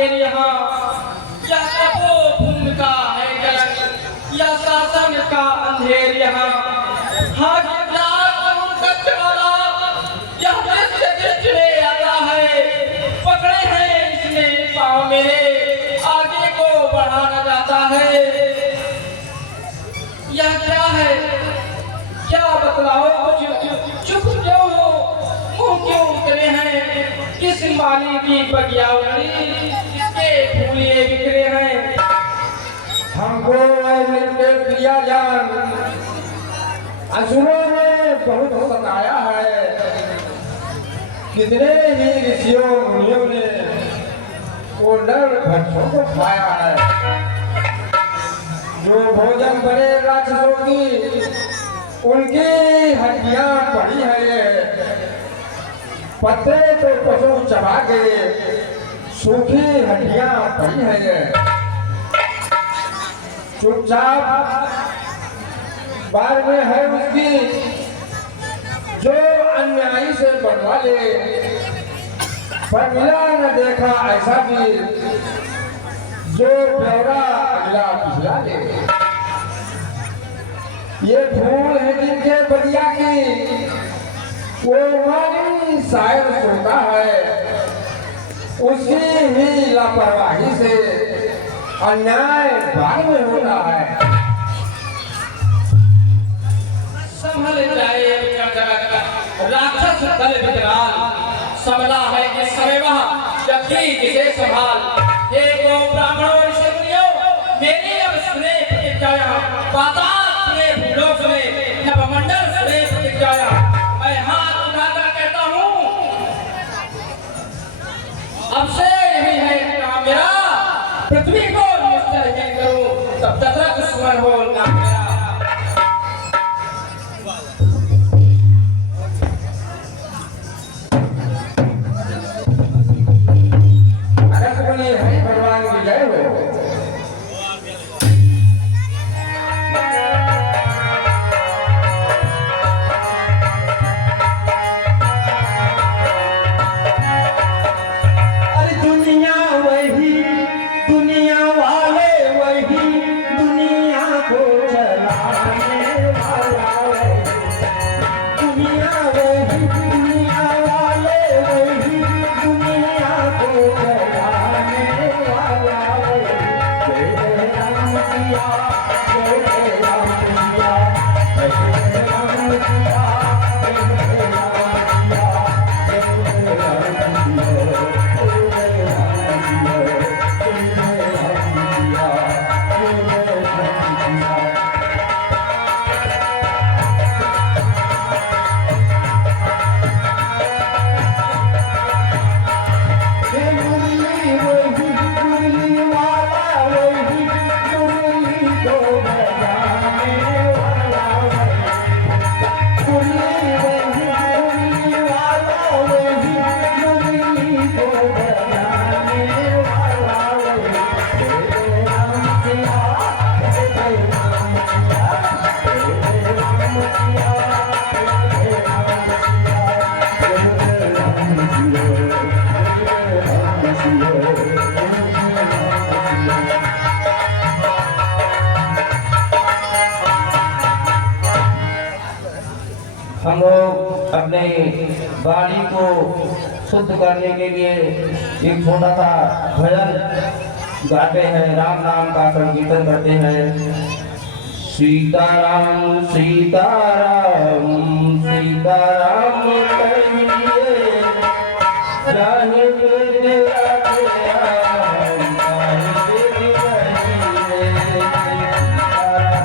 मेरे यहाँ, यह तपोभूमि का है जलन, यह शासन का अंधेर यहाँ। हाँ यह दृश्य दृष्टि आता है, पकड़े हैं इसने पाँव मेरे, आगे को बढ़ाना जाता है। यह क्या है, क्या बतलाओ कुछ, चुप क्यों हो, मुंह क्यों उतरे हैं? किस माली की बगिया उतरी, किसके फूले बिखरे हैं? हमको मिलके प्रिया जान असुरों ने बहुत सताया है। कितने ही ऋषियों मुनियों ने वो नर भक्षों को खाया है। जो भोजन बने राक्षसों की, उनकी हड्डियां पड़ी है। पत्ते तो पशु चबा के, सूखी हड्डियां पड़ी है। चुपचाप बार में है उसकी, जो अन्यायी से बनवा ले। पर मिला न देखा ऐसा भी, जो ब्यौरा अगला पिछला ले। ये फूल है जिनके बगिया की, वो माली शायर सोता है। उसकी ही लापरवाही से अन्याय बाद में होता है। संभल जाए राक्षस दल विकराल, समला है कि समय वहाँ जबकि जिसे संभाल। हे गो ब्राह्मणों ऋषि मुनियों, मेरी अब सुने प्रतिज्ञाया, पाताल सुने भूलोक सुने, नभमंडल सुने प्रतिज्ञाया। मैं हाथ उठाकर कहता हूँ, अब से यही है काम मेरा, पृथ्वी को निश्चय करो, तब तक स्मरण हो नाम मेरा। भगवान की जय हो। अरे दुनिया वही, दुनिया वाले वही, दुनिया को चलाने वाला वही। दुनिया वही, दुनिया वाले वही, दुनिया को चलाने वाला वही। जय राम सिया, जय राम सिया, जय राम सिया, जय राम सिया, जय राम हम लोग अपने वाणी को शुद्ध करने के लिए एक छोटा सा भजन गाते हैं, राम नाम का संकीर्तन करते हैं। सीताराम सीताराम सीताराम कहिए, जाने तेरा प्यार, जाने तेरी कहिए। सीताराम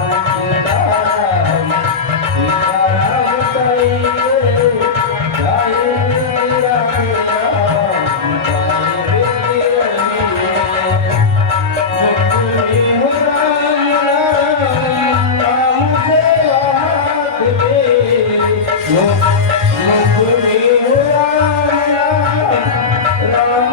सीताराम कहिए, जाने तेरा प्यार, जाने तेरी कहिए। मुक्ति हो राम राम, राम से हाथ दे। मुक्ति हो राम राम, राम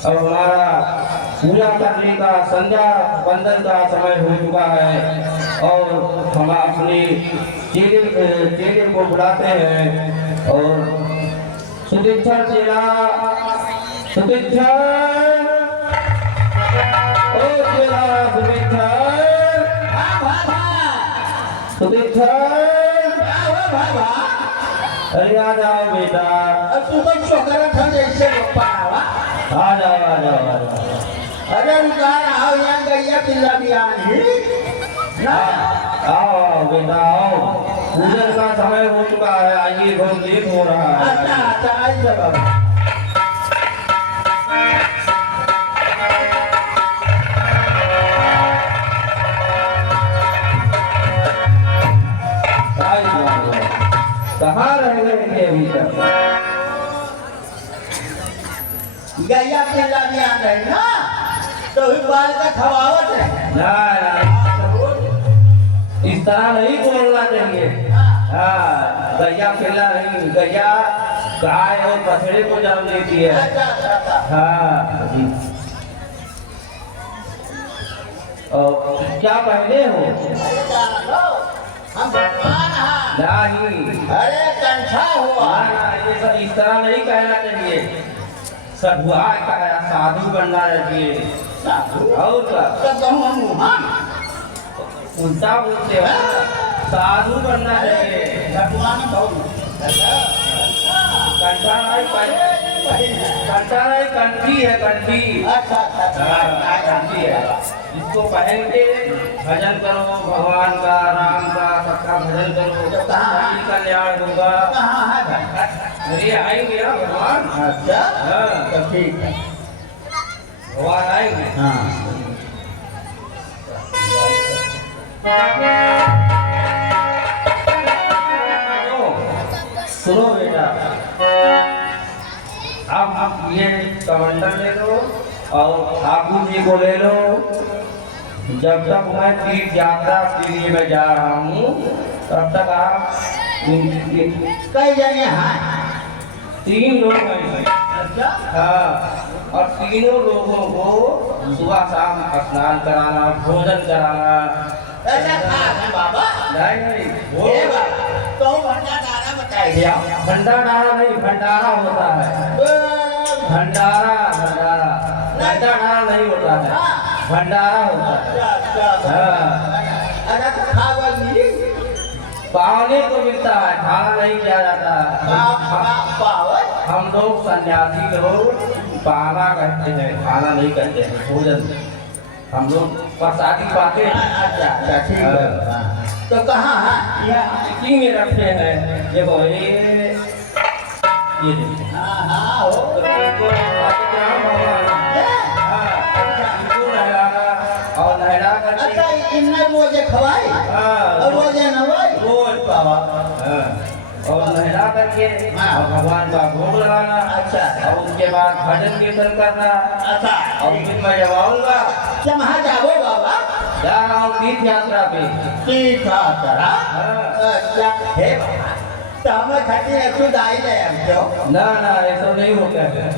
अब हमारा पूजा करने का संध्या बंदन का समय हो चुका है और हम अपने चेले को बुलाते हैं और सुदीक्षण चेला सुदीक्षण ओ चेला सुदीक्षण सुदीक्षण अरे आ जाओ बेटा तू कोई छोकरा था जैसे पप्पा आवा आ जाओ आ जाओ आ जाओ अरे उनकार आओ यहाँ गैया पिल्ला भी आनी ना आओ आओ बेटा आओ पूजन का समय हो चुका है आइए बहुत लेट हो रहा है अच्छा अच्छा आइए बाबा कहाँ रह गए थे अभी तक गैया पिल्ला भी आ रही ना तो ही बाल का खवावत है ना ना इस तरह नहीं बोलना चाहिए हाँ गैया पिल्ला नहीं गैया गाय और बछड़े को जन्म देती है अच्छा अच्छा अच्छा हाँ जी और क्या पहने हो अरे जाना लो हम भगवान हैं नहीं अरे कंठा हुआ इस तरह नहीं कहना चाहिए सधुआ का साधु बनना चाहिए साधु और क्या तो कहूँ हम मुहान उल्टा बोलते हो साधु बनना चाहिए भगवान बहु कंठा नहीं कंठी है कंठी अच्छा अच्छा हाँ, कंठी है इसको पहन के भजन करो भगवान का राम का सबका भजन करो सभी कल्याण होगा कहाँ है भाई अरे आएंगे ना भगवान अच्छा हाँ तो ठीक है भगवान आएंगे हाँ सुनो बेटा अब ये कमंडल ले लो और ठाकुर जी को ले लो जब तक मैं तीर्थ यात्रा के लिए मैं जा रहा हूँ तब तक आप कई जगह हैं 3 लोग हैं अच्छा हाँ और तीनों लोगों को सुबह शाम स्नान कराना भोजन कराना ऐसा था है बाबा नहीं ये बाबा तो भंडारा बताइए भंडारा नहीं भंडारा होता है भंडारा भंडारा भंडारा नहीं होता है भंडारा होता है हाँ अच्छा तो खावा मिली पावने को मिलता है खाना नहीं किया जाता पावर हम लोग सन्यासी लोग पाना कहते हैं खाना नहीं कहते हैं भोजन हम लोग प्रसादी पाते हैं अच्छा अच्छा ठीक है तो कहाँ है इसी में रखते हैं देखो ये देखो हाँ हाँ हो तो इनको राम भगवान हाँ इनको नहलाना और नहला अच्छा करके इन्हें रोजे खवाई हाँ और रोजे नवाई रोज बाबा हाँ, और नहला करके और भगवान का भोग लगाना अच्छा और उसके बाद भजन कीर्तन करना अच्छा और फिर मैं जब आऊंगा क्या वहाँ जाओ बाबा जा रहा हूँ तीर्थ यात्रा पे ठीक है तरा हाँ। अच्छा हे बाबा तो हमें खाती है तू दाई ले हम क्यों ना ना ऐसा नहीं होता है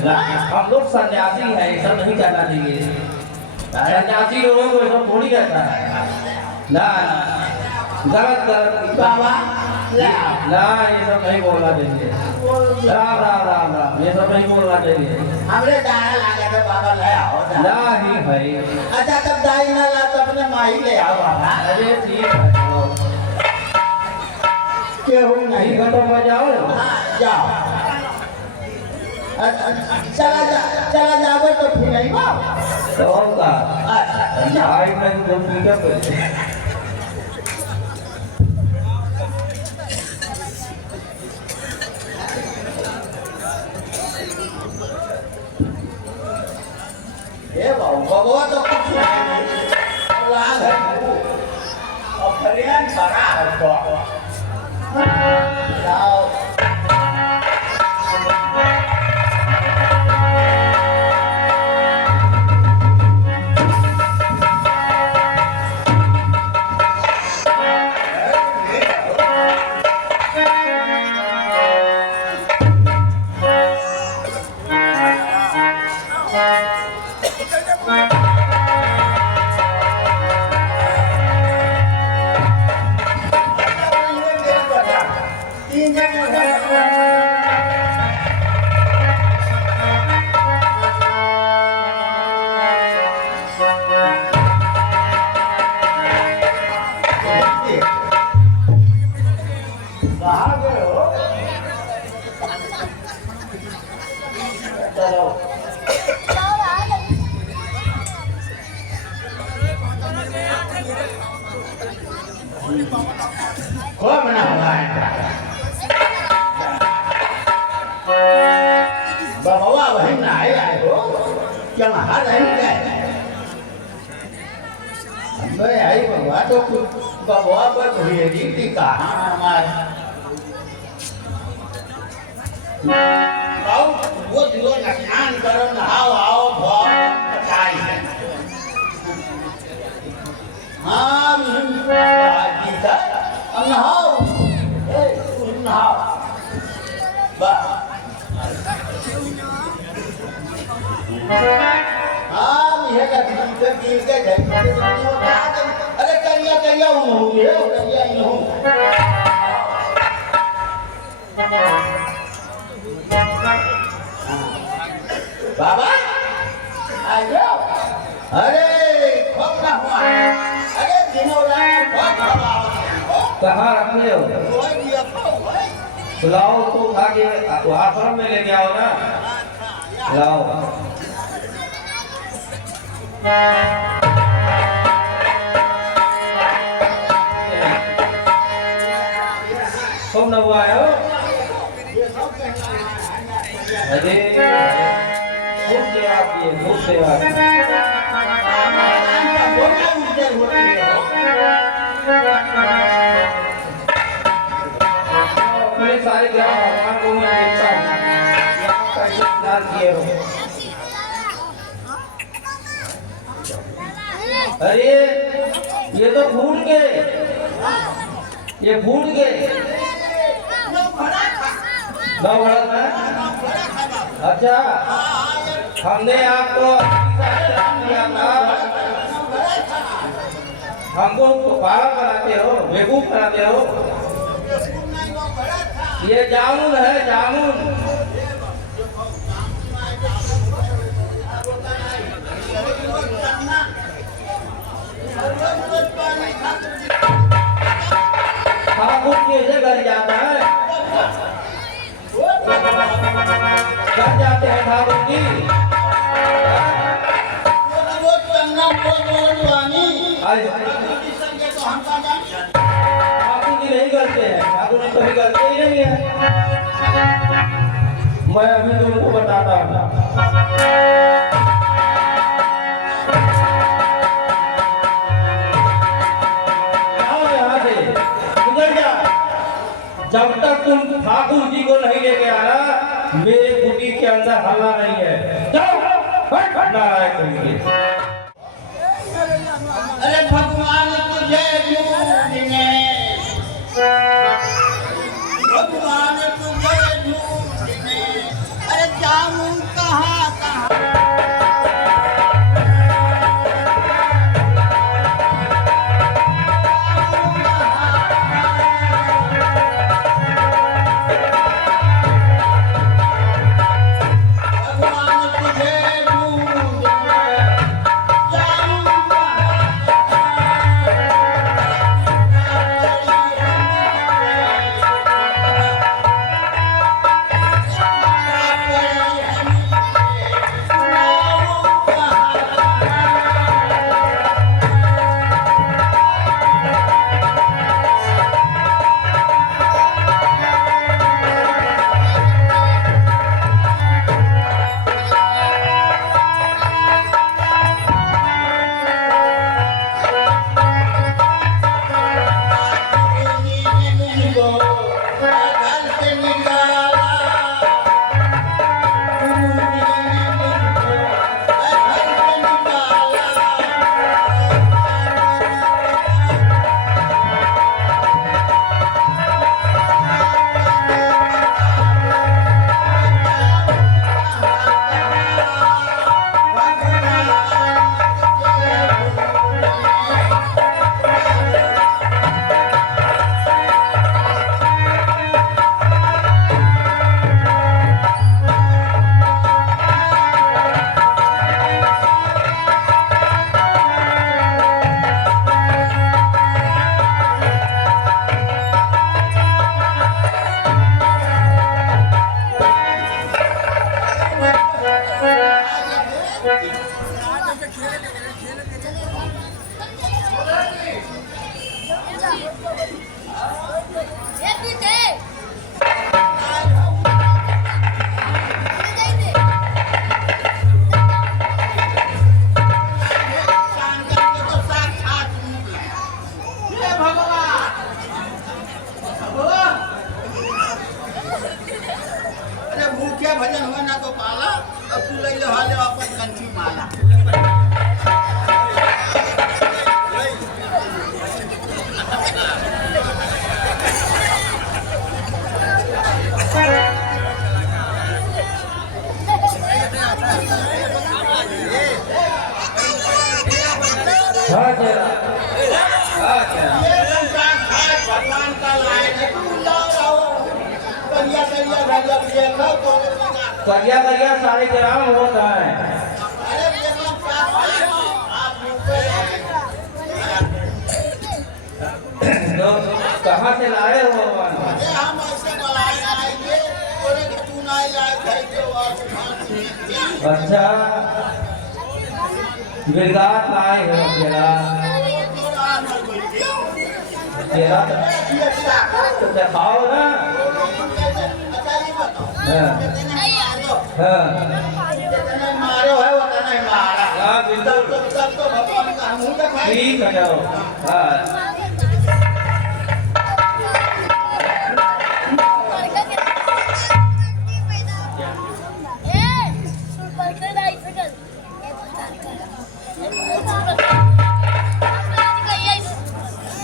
हम लोग सन्यासी हैं ऐसा नहीं करना चाहिए सन्यासी लोगों को ऐसा थोड़ी कहता है ना गलत गलत बाबा ले ना ये सब नहीं बोलना चाहिए राम राम राम राम ये सब नहीं बोलना चाहिए हमरे दाना लागे तो बाबा ले आओ ना ही भाई अच्छा तब दाई ना ला तो अपने माही ले आओ बाबा अरे ठीक है चलो क्यों नहीं नहीं घंटों में जाओ हाँ जाओ चला जाओ तो फिर नहीं बाप तो और का अच्छा आई मैं तो ठीक है ये भगवा तो कुछ नहीं और लाल है और खलियान बड़ा है तो जाओ चलो खूब बना हुआ है बाबा वही ना आए हो क्या महाराज है मैं आई बाबा तो बाबा पर भेजी थी कहाँ हमारा आओ वो दिलो स्नान करो नहाओ आओ बहुत बताई है हाँ जी का अब नहाओ तुम नहाओ बस हाँ यह का गिर के अरे करिया करिया हूँ ये करिया ही हूँ बाबा आ जाओ अरे खूब ना हुआ अरे दिनों रात बहुत दबाव कहाँ रखने हो कोई भी रखो भाई लाओ तो उठा के आश्रम में लेके आओ ना लाओ तुम न हुआ है अरे खूब सेवा किए खूब सेवा की अपने सारे ग्राम भगवान को मैं देखता हूँ यहाँ का स्नान किए हो अरे ये तो फूट गए ये फूट गए ना बड़ा था अच्छा हमने आपको दिया था हमको पागल कराते हो बेवकूफ कराते हो ये जामुन है जामुन ठाकुर कैसे घर जाता है घर जाते हैं ठाकुर जी ठाकुर जी नहीं करते हैं ठाकुर जी कभी करते ही नहीं है मैं अभी तुमको बताता हूँ जब तक तुम ठाकुर जी को नहीं लेके आना मेरे कुटी के अंदर हल्ला नहीं है जाओ नारायण करेंगे अरे भगवान तुझे ढूंढने भगवान तुझे ढूंढने अरे जाऊं कहाँ कहाँ अरे भूखे भजन हुआ ना तो पाला, अब तू ले ले हाले वापस कंठी माला। हाँ तेरा ये संसार भगवान का लायक है, तू लाओ रहो। करिया करिया भजन देखो तो करिया करिया सारे ग्राम होता है। अरे ये संसार आप ऊपर तो कहाँ से लाए हो भगवान? अरे हम ऐसे बनाए आएंगे, बोले कि तू ना लाए भाई के और अच्छा गिरगाट लाए हो तेरा तेरा तो दिखाओ ना। हाँ मारो है वो नहीं मारा। हाँ बिल्कुल तब तो भगवान का मुंह दिखाई। ठीक है जाओ। हाँ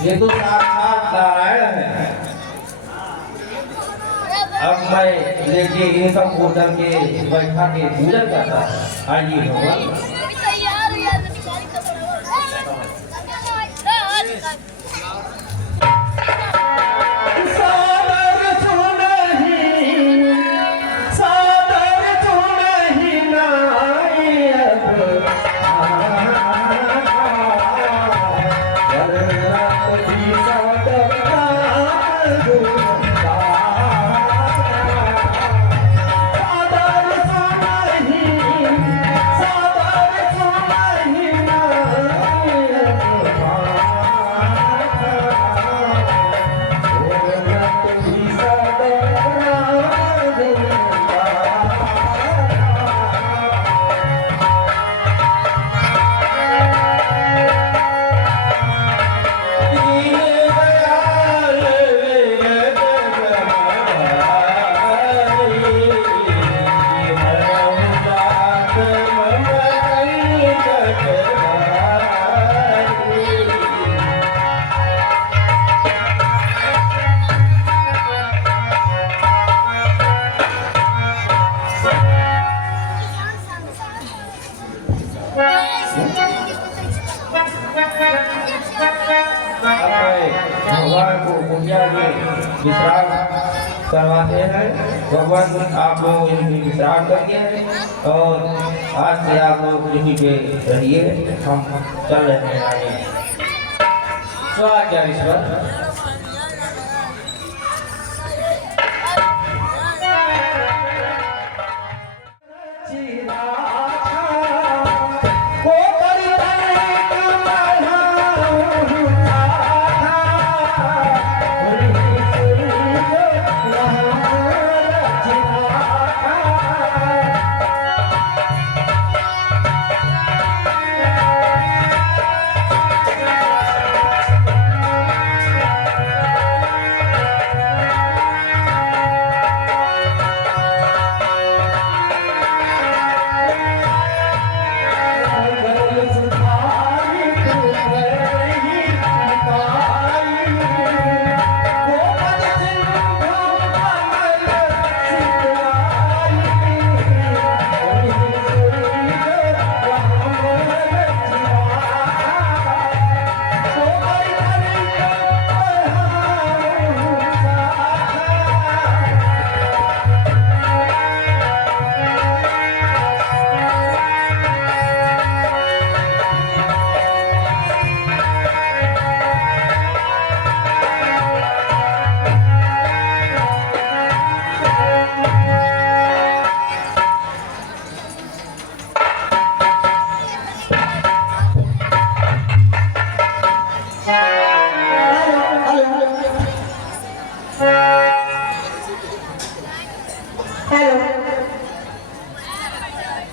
ये तो साक्षात नारायण है। अब मैं लेके इनका पूजन के बैठा के पूजन करता। आइए भगवान। भगवान को पूजा के विश्राम करवाते हैं। भगवान आप लोग इनकी विश्राम करिए और आज से आप लोग यहीं पे रहिए। हम चल रहे हैं आगे। स्वागत ईश्वर।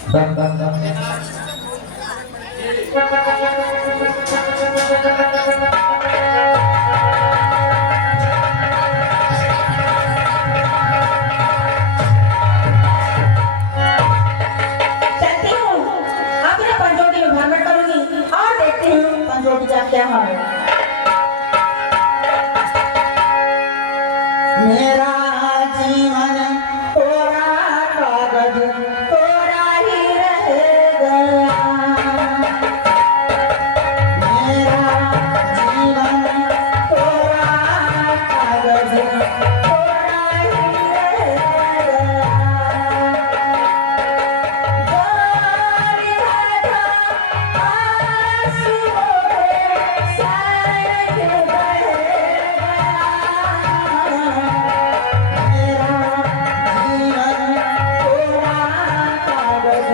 चलती हूँ अपने पंजोटी में भ्रमण करूंगी और देखती हूँ पंजोटी का क्या हाल है। मेरा जीवन कोरा कागज कोरा ही रहेगा। मेरा जीवन कोरा कागज कोरा ही रहेगा। गोरी धागा आंसुओं के साए बहेगा। मेरा जीवन कोरा कागज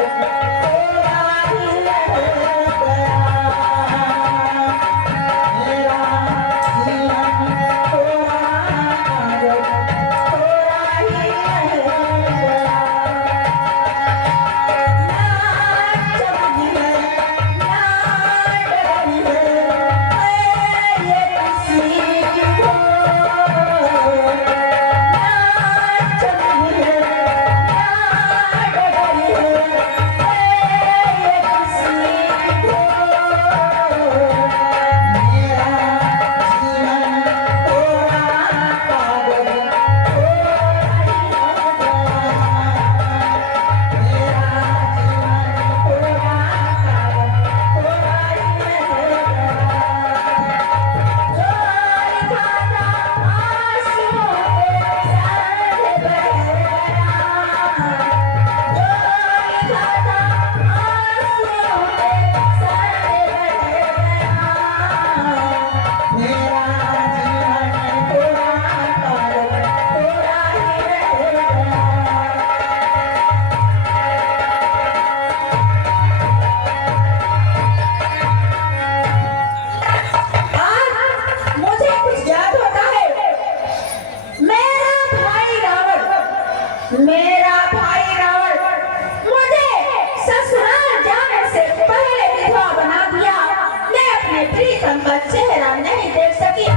कोरा ही रहेगा। मेरा जीवन कोरा कागज कोरा ही रहेगा। ना चमकी है ना डरनी है ये किसी की हो। ना चमकी है ना डरनी है ये किसी की हो। मेरा जीवन कोरा कागज आज मुझे कुछ याद होता है। मेरा भाई रावण मुझे ससुराल जाने से पहले विधवा बना दिया। मैं अपने प्रीतम का चेहरा नहीं देख सकी।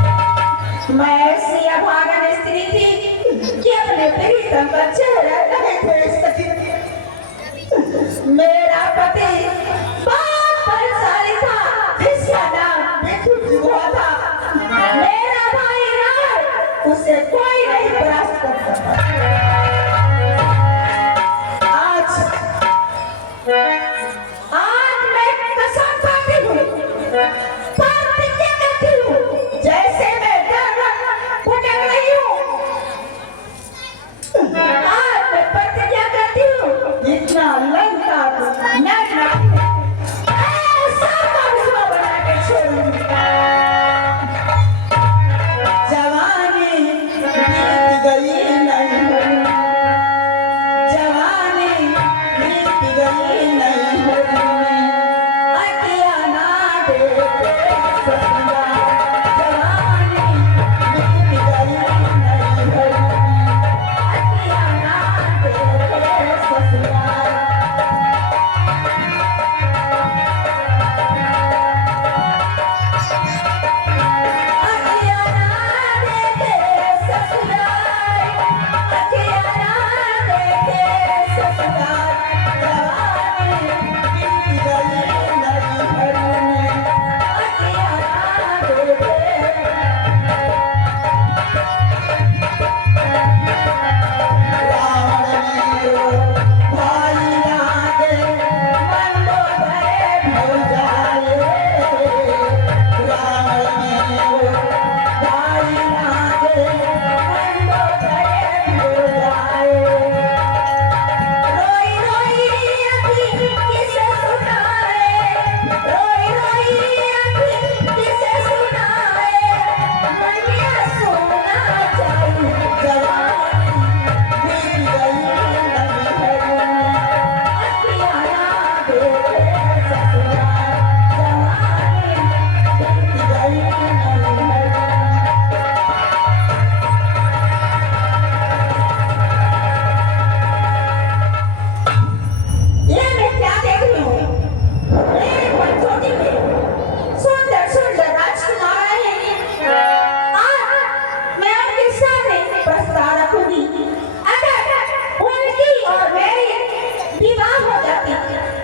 मैं ऐसी अभागन स्त्री थी कि अपने प्रीतम का चेहरा नहीं देख सकी। मेरा पति बहुत बलशाली था जिसका नाम बिट्टू हुआ था। मेरा भाई रावण उसे कोई नहीं परास्त कर सकता। आज मैं कसम खाती हूँ, प्रतिज्ञा करती हूँ, जैसे मैं भटक रही हूँ। आज मैं प्रतिज्ञा करती हूँ, इतना लंका जाती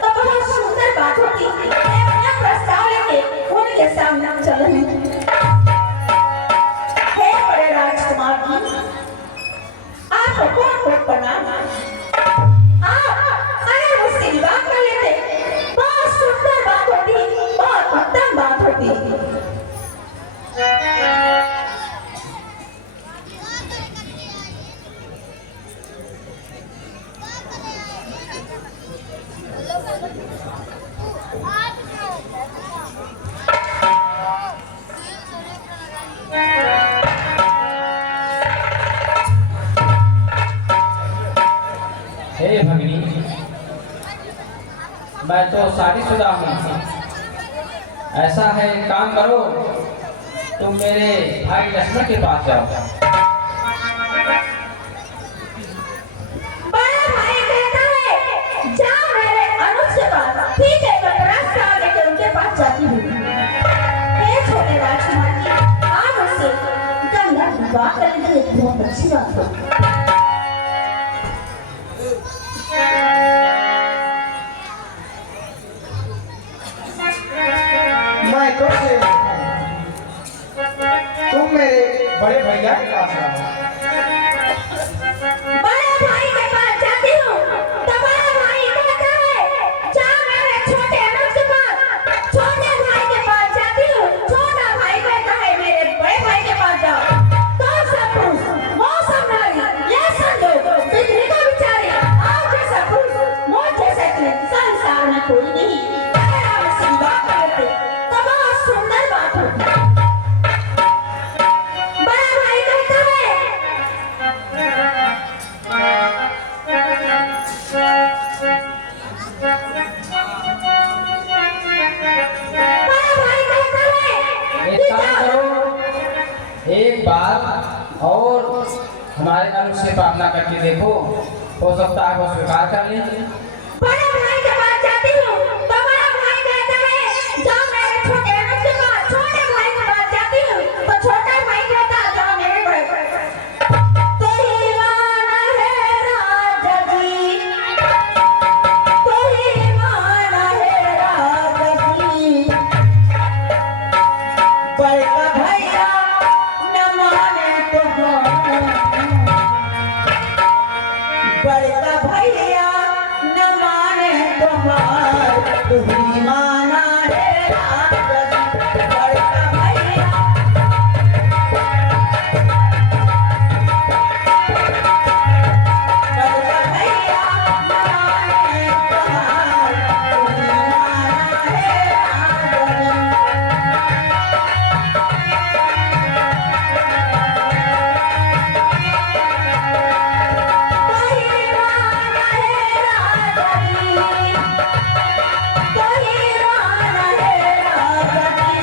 तो बहुत सुंदर बात होती। मैं अपना प्रस्ताव लेके उनके सामने चलूं। हे बड़े राजकुमार जी, आपको कौन बना? आप अगर मुझसे विवाह कर लेते बहुत सुंदर बात होती, बहुत उत्तम बात होती। हे भगिनी, मैं तो शादीशुदा हूँ। ऐसा है, एक काम करो, तुम मेरे भाई लक्ष्मण के पास जाओ। बड़ा भाई कहता है जाओ मेरे अनुज के पास। ठीक है, मैं रास्ता लेकर उनके पास जाती हूँ। हे छोटे राजकुमार जी, आप मुझसे गंगा विवाह करेंगे, बहुत अच्छी बात है। मैं तो से तुम मेरे बड़े भैया के पास आओ। बड़ा भाई के पास जाती हूँ तो बड़ा भाई कहता है जाओ मेरे छोटे अनुज के पास। छोटे भाई के पास जाती हूँ, छोटा भाई कहता है मेरे बड़े भाई के पास जाओ। तो सब पुरुष मौसम नारी ये संजोग बिजली का बिचारी आप जैसा पुरुष मुझ जैसा कि संसार में कोई नहीं। अगर आप इसकी बात करते तो बहुत सुंदर बात होती। बड़ा भाई कहता है बड़ा भाई कहता है एक काम करो, एक बार और हमारे अनुज से प्रार्थना करके देखो, हो सकता है वो स्वीकार कर ले। बड़ा भाई के पास जाती हूँ तो बड़ा भाई कहता है जाओ मेरे छोटे अनुज के पास। छोटे भाई के पास जाती हूँ तो छोटा भाई कहता है जाओ मेरे बड़े भाई के पास। तेरी माना है राजा जी, तेरी माना है राजा जी। बड़का भैया न माने तो बड़का भैया न माने तुम्हार तुम्ही माना है राजा जी। बड़का भैया बड़का भैया न माने तुम्हार तुम्ही माना है राजा जी। तेरी माना है राजा जी, तेरी माना है राजा जी।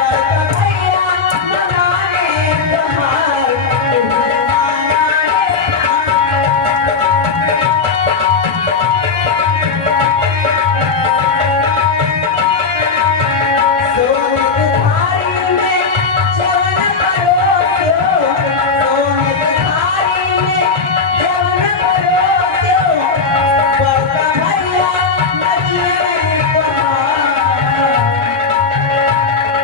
बड़का भैया न माने तुम्हार तुम्ही माना है राजा जी। सोने की थाली में जवन परोसियो, सोने की थाली में जवन परोसियो। बड़का भैया नदिया में तुम्हार,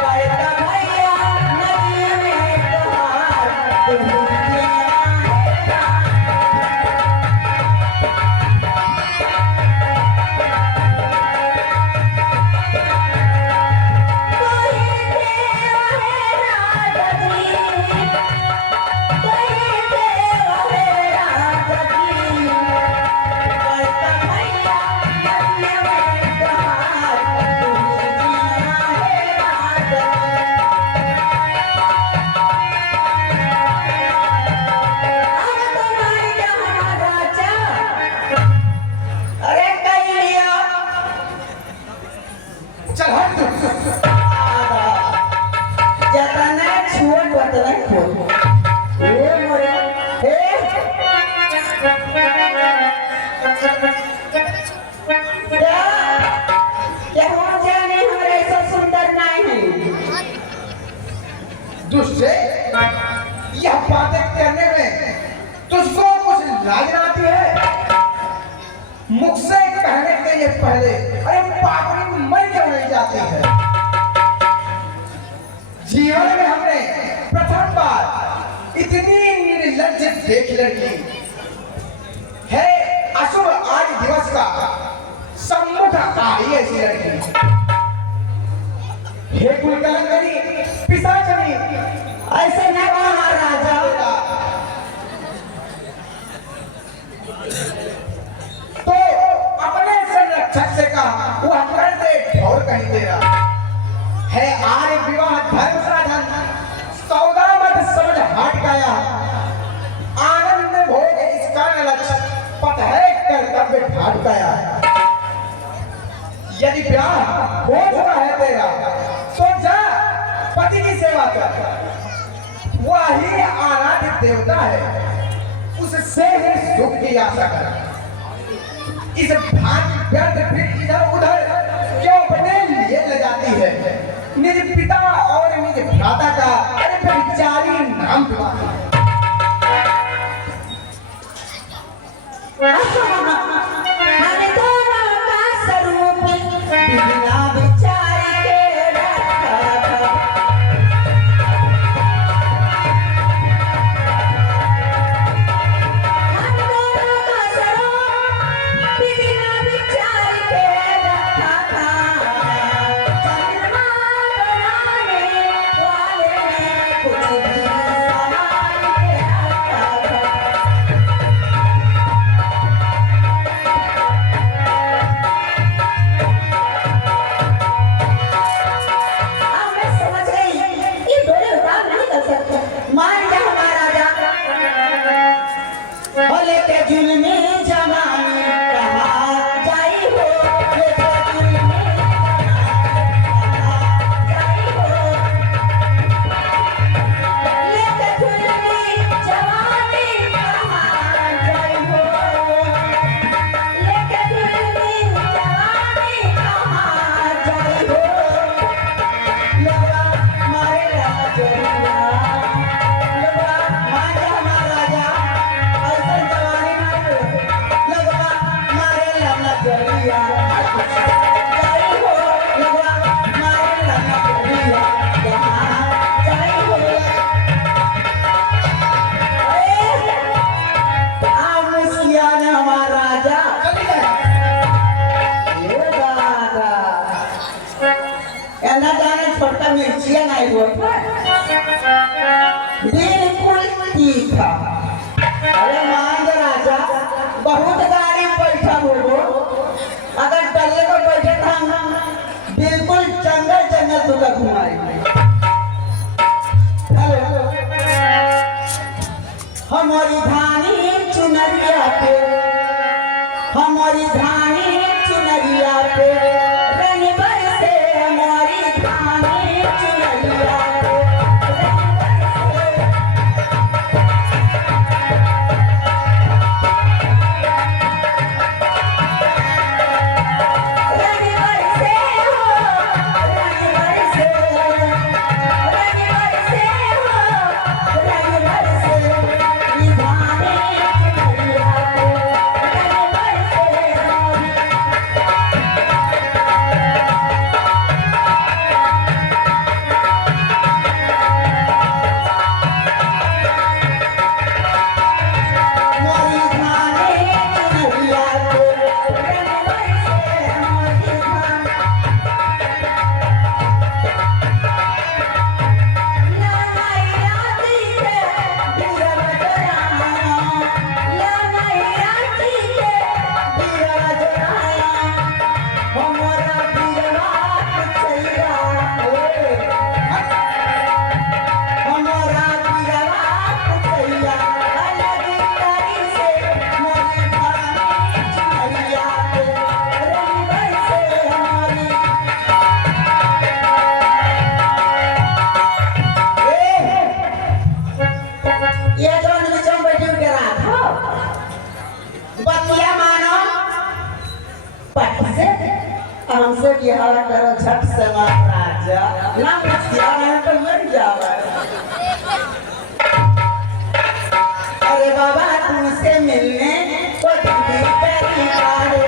बड़का भैया नदिया में तुम्हार तुम्ही माना है राजा जी। कोई देव है राजा जी, कोई देव है राजा जी। बड़का भैया नदिया में तुम्हार तुम्ही माना है राजा जी। अब तुम्हारी जहाँ राजा, अरे कहीं लिया चल हट तू। जतने छुअट बतने खोल। ए मोरे हे क्या हो जाने हमरे ऐसा सुंदर नहीं है। दुष्ट से यह बातें करने में तुझको कुछ लाज आती है? मुख मुझसे कहने के ये पहले अरे पापड़ी मर क्यों नहीं जाती है? जीवन में हमने प्रथम बार इतनी निर्लज्ज देख लड़की है। अशुभ आज दिवस का सम्मुख आई ऐसी लड़की। हे कुलकलंकरी पिशाचनी, ऐसे न कहा राजा। तो अपने संरक्षक से कहा वह कर दे ढोल कहीं दे रहा है। आर्य विवाह धर्म साधन सौदा मत समझ हट गया। आनंद भोग इसका लक्ष्य पथ है कर्तव्य घाट गया। यदि ब्याह हो चुका है तेरा तो जा पति की सेवा कर। वही आराध्य देवता है, उससे ही सुख की आशा कर। इस भाग्य व्यर्थ फिर इधर उधर क्यों अपने लिए ले जाती है? निज पिता और निज भ्राता का अरे बेचारी नाम दिवाती है। हमें दोनों का स्वरूप बिना विचार के रखा था। हम दोनों का स्वरूप बिना विचार के रखा था। चंद्रमा बनाने वाले ने कुछ भी संभाल के रखा था। अब मैं समझ गई ये दोनों उतार नहीं कर सकते। मान जा हमारा राजा। भले के जुल्मी जमाने कहा जाई हो लेके जुल्मी जाई हो लेके जुल्मी जवानी कहाँ जाई हो लेके जुल्मी जवानी कहाँ जाई हो। लगा मारे राजा। लगा मान जा हमारा राजा। ऐसे जवानी मारे लगा मारे लगा जलिया। जाई हो लगा मारे लगा जलिया। कहाँ जाई हो। आज मुस्किया ने हमारा राजा। ये दादा कहना जाने छोटा मिर्चिया नहीं होता बिल्कुल तीखा। अरे मान जा राजा, बहुत गाड़ी बैठा बोलो। अगर टल्ले को बैठे था हम बिल्कुल जंगल जंगल तुका घुमाएंगे। हेलो हमारी धानी चुनरिया पे हमारी धानी चुनरिया पे रंग बरसे हमारी धानी चुनरिया पे। रंग बरसे हो रंग बरसे रंग बरसे हो रंग बरसे ये धानी चुनरिया पे। रंग बरसे हो हमारी धानी चुनरिया पे रंग बरसे हमारी धानी। लानाई राती के बीरव जराया लानाई राती के बीरव जराया हमारा बीरवा पुछैया हमारा बीरवा पुछैया। अलग तारी से हमारी धानी चुनरिया पे रंग बरसे हमारी। ये जोन बिचम बैठी के रात हो बतिया मानो पट से हमसे बिहार करो झट से मत राजा। ना बतिया नहीं तो मर जावे। अरे बाबा तुमसे मिलने को दिल तेरी बारे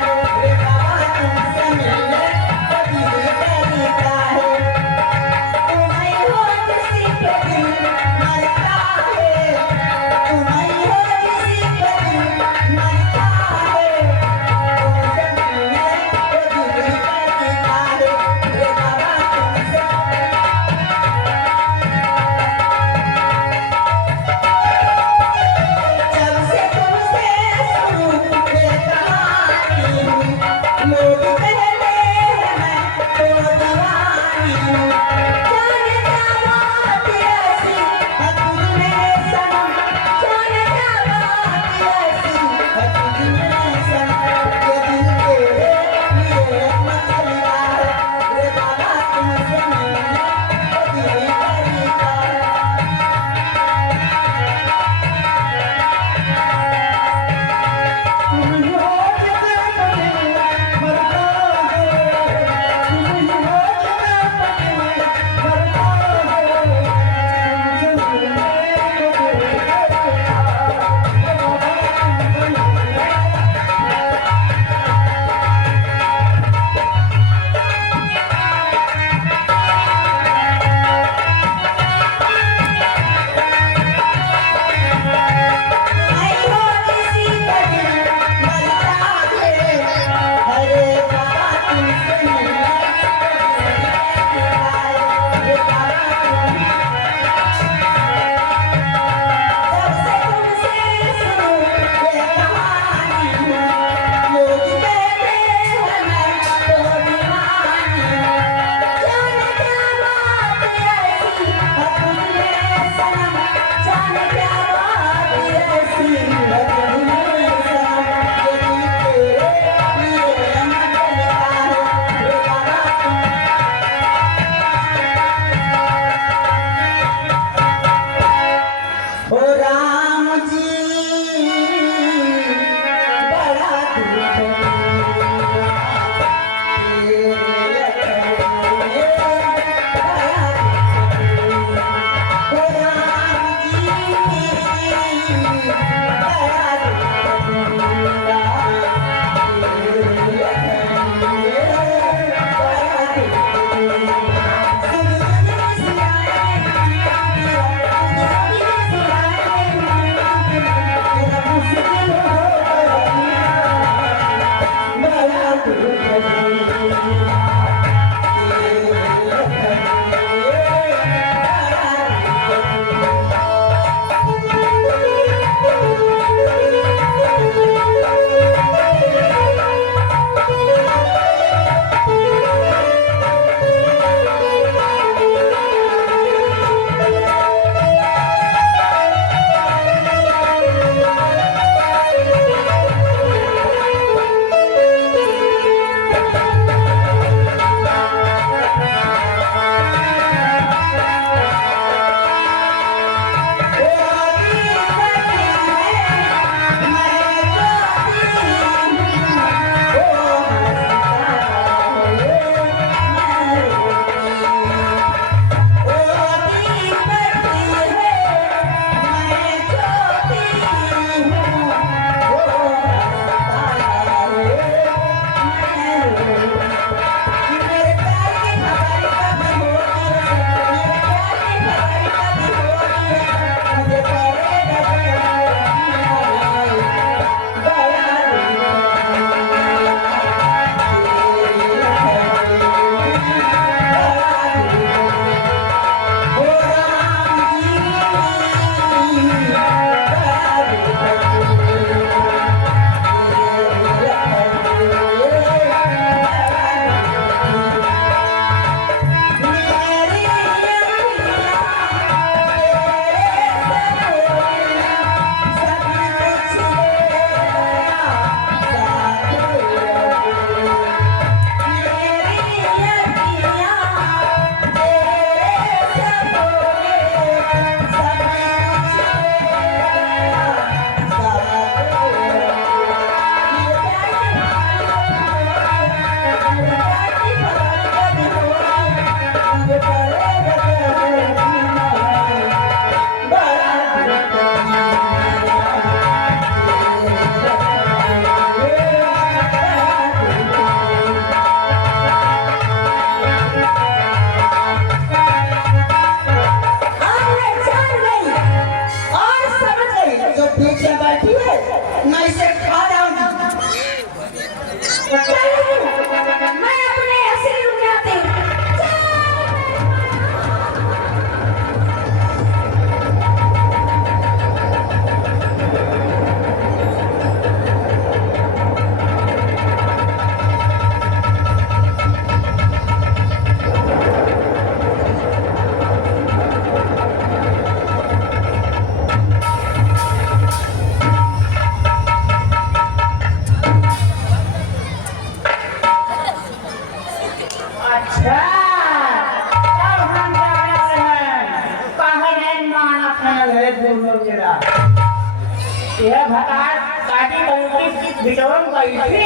यह भटार काटी कलटी बिटोर बैठी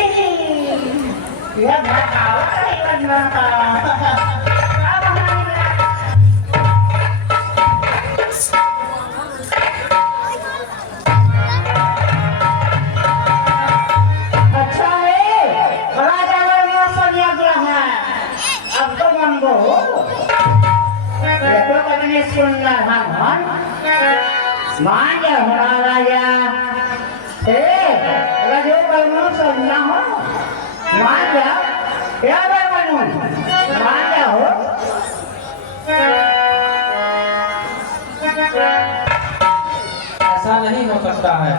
यह भटावा नहीं बनना था अब हमारी अच्छा है राजा ने सोनिया दिया है अब तो मन को देखो कभी सुनना हन मान जा हमारा राजा राजो बनू सुनना हो मान जा क्या बनू मान जा हो ऐसा नहीं हो सकता है।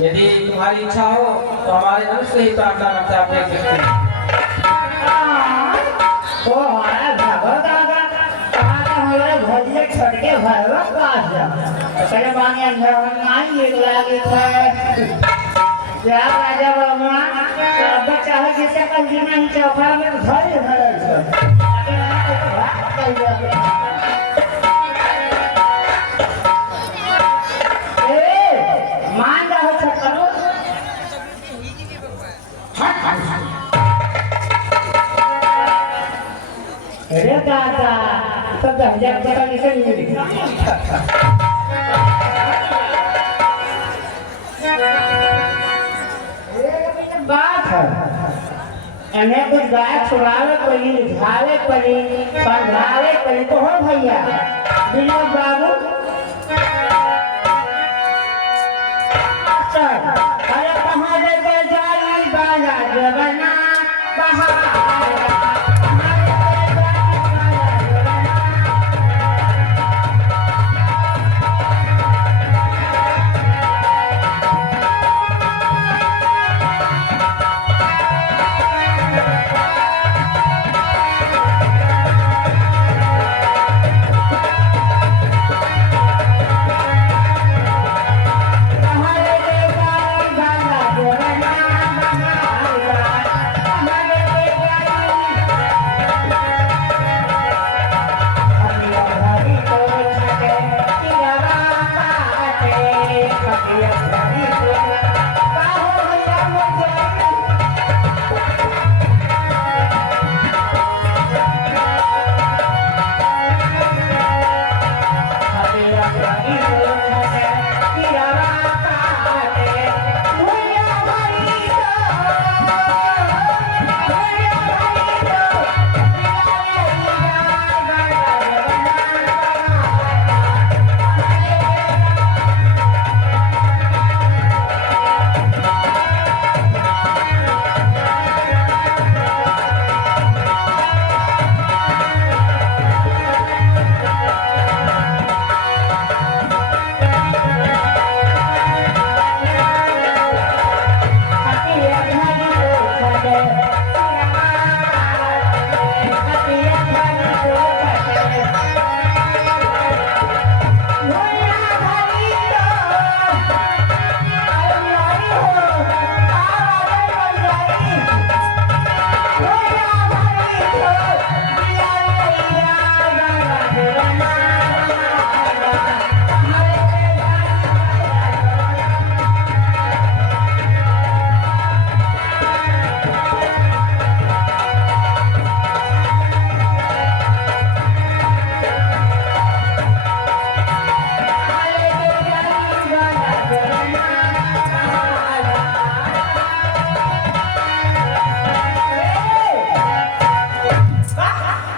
यदि तुम्हारी इच्छा हो तो हमारे अंश से ही प्रार्थना करते आप देख सकते हैं। तो हमारा भगवत आगा कहाँ का हमारे भजिए छोड़ के भगवत पास जा पहले बानी अंधर नहीं एक लागे थे क्या राजा बाबा अब चाहे किसी का जीना ही चौखा में घर मान जाओ छक्करो अरे दादा तो 10,000 टका किसे मिली बात है इन्हें कुछ गाय छुड़ावे पड़ी झावे पड़ी बंधावे पड़ी तो हो भैया विनोद बाबू अरे कहाँ लेके जाई बाजा जगना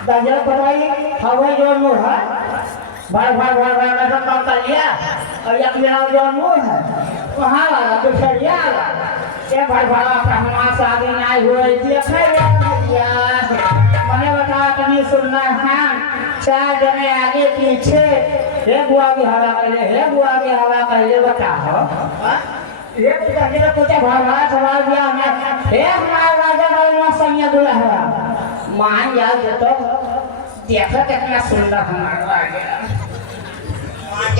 दादा बताइए हवाई जोन मोड़ है भाई मैं सब काम कर लिया और एक मेरा जोन मोड़ है वहाँ वाला तो सरिया वाला ये भाई का हमारा शादी नहीं हुई थी भैया मैंने बताया कहीं सुनना है 4 जने आगे पीछे हे बुआ की हवा कर ले बताओ ये तो पूछे भगवान सवाल दिया मैं हे हमारा राजा का संज्ञा दुल्हा मान जाओ जो तो देखो कितना सुंदर हमारा आ गया मान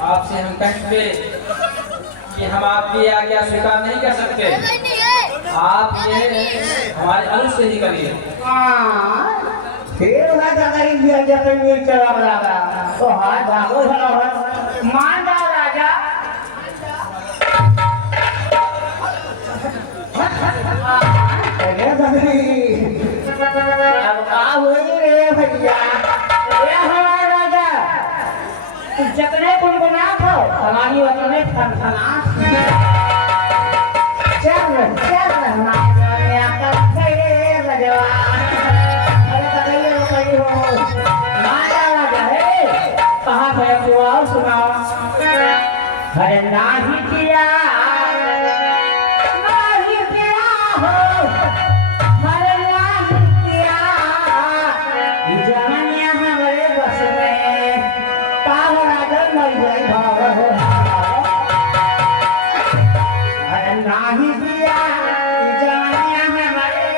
आपसे हम कहेंगे कि हम आपकी आज्ञा स्वीकार नहीं कर सकते। आप ये हमारे अंश से निकलिए। फिर मैं जगह दिया जब मिल चला लगा तो हाथ भागो भला मान जा राजा। अरे बकरी अब आ हुई रे भैया ये हमारा राजा जतने गुनगुना हो हमारी उतने खनखना चल चल हमारे आकर गए बजवा अरे कहीं कहीं हो माता राजा है कहाँ गए तो आओ सुनाओ अरे नाही किया हो अरे नाही किया जमानिया हमारे बस में काल राजा मर गए भाव हो अरे नाही किया जमानिया हमारे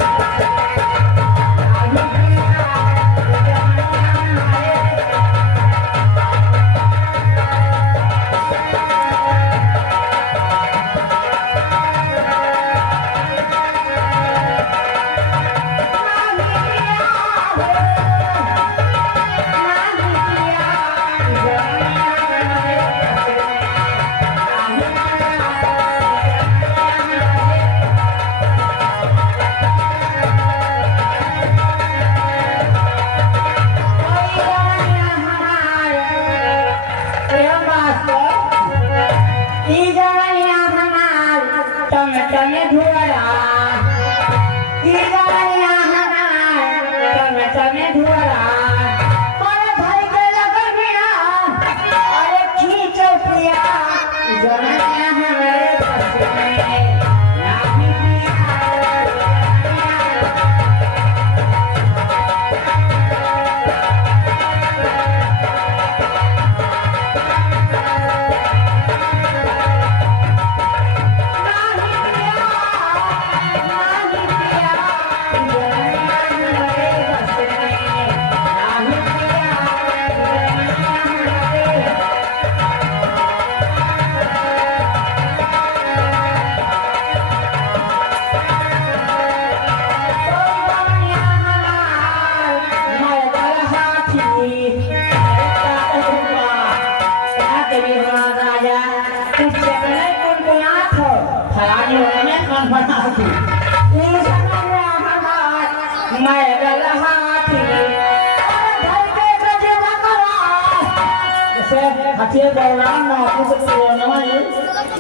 Hacia dauran na aku sesuatu namanya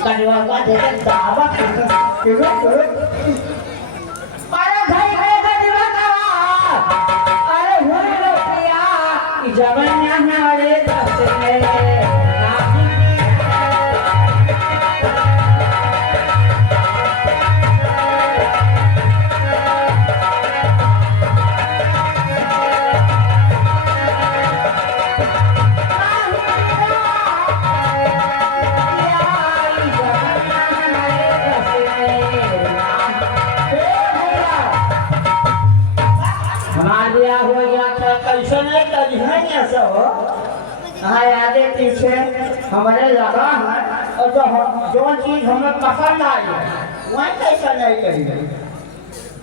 tadi waktu ada dapat kerut para bhai bhai tadi waktu अरे हुए रुपया जमाना हमारे दस में आगे पीछे हमारे लगा है और जो चीज हमें पसंद आई है वह कैसा नहीं करेंगे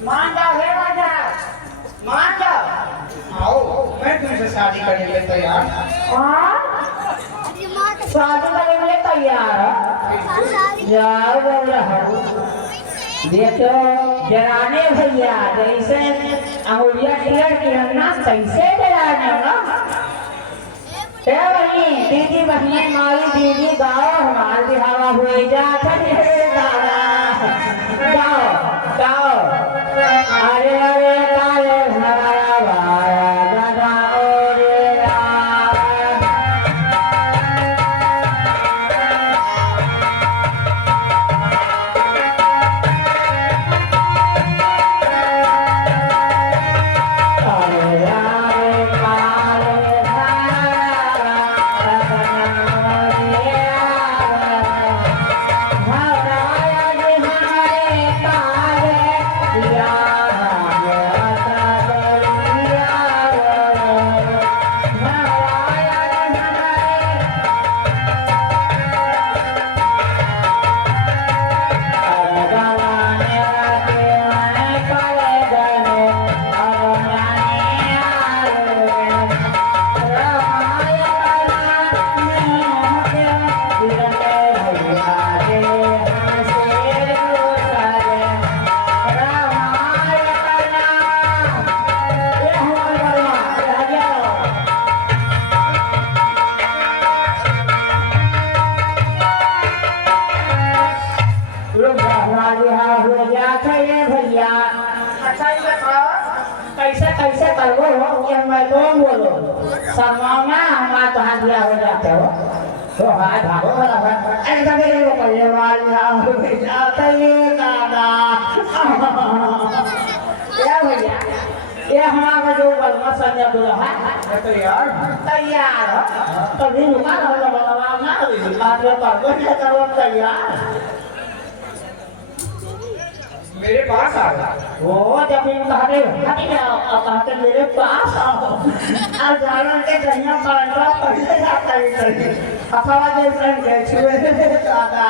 मान जा है राजा मान जा आओ मैं तुमसे शादी करने के लिए तैयार शादी करने के लिए तैयार यार बोल रहा हूँ देखो डराने भैया जैसे अंगुलियां टियर की ना कैसे डराने ना दीदी बहने मारी दीदी गाओ हमारे बिहावा हुए जाता गाओ गाओ अरे अरे काले हमारा बारा गाओ रे करबो हो ये मैं तो बोलो शर्माना हमारा तो हाथ दिया हो जाते हो तो हाथ भागो बराबर ऐसा मेरे को परिवार जाता ये दादा क्या भैया ये हमारा जो बलमा संजय दुल्हा तैयार हो तभी रुका ना हो बलवा ना बात में पर को करो तैयार मेरे पास आ गया वो जब इन कहते हट जाओ और कहते मेरे पास आओ आज जालन के कहीं पर पढ़ने जाता है कहीं अथवा जैसे गए छुए दादा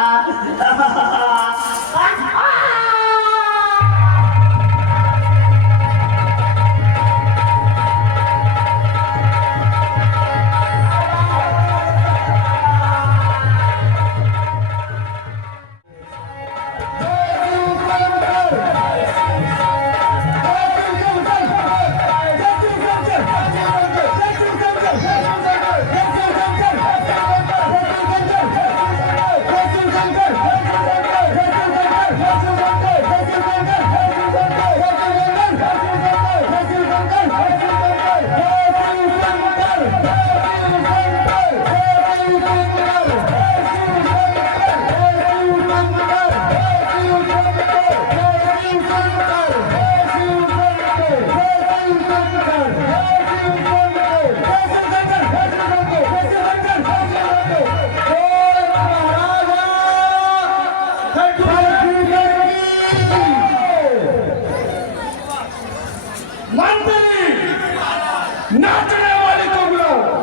नाचने वाले को बुलाओ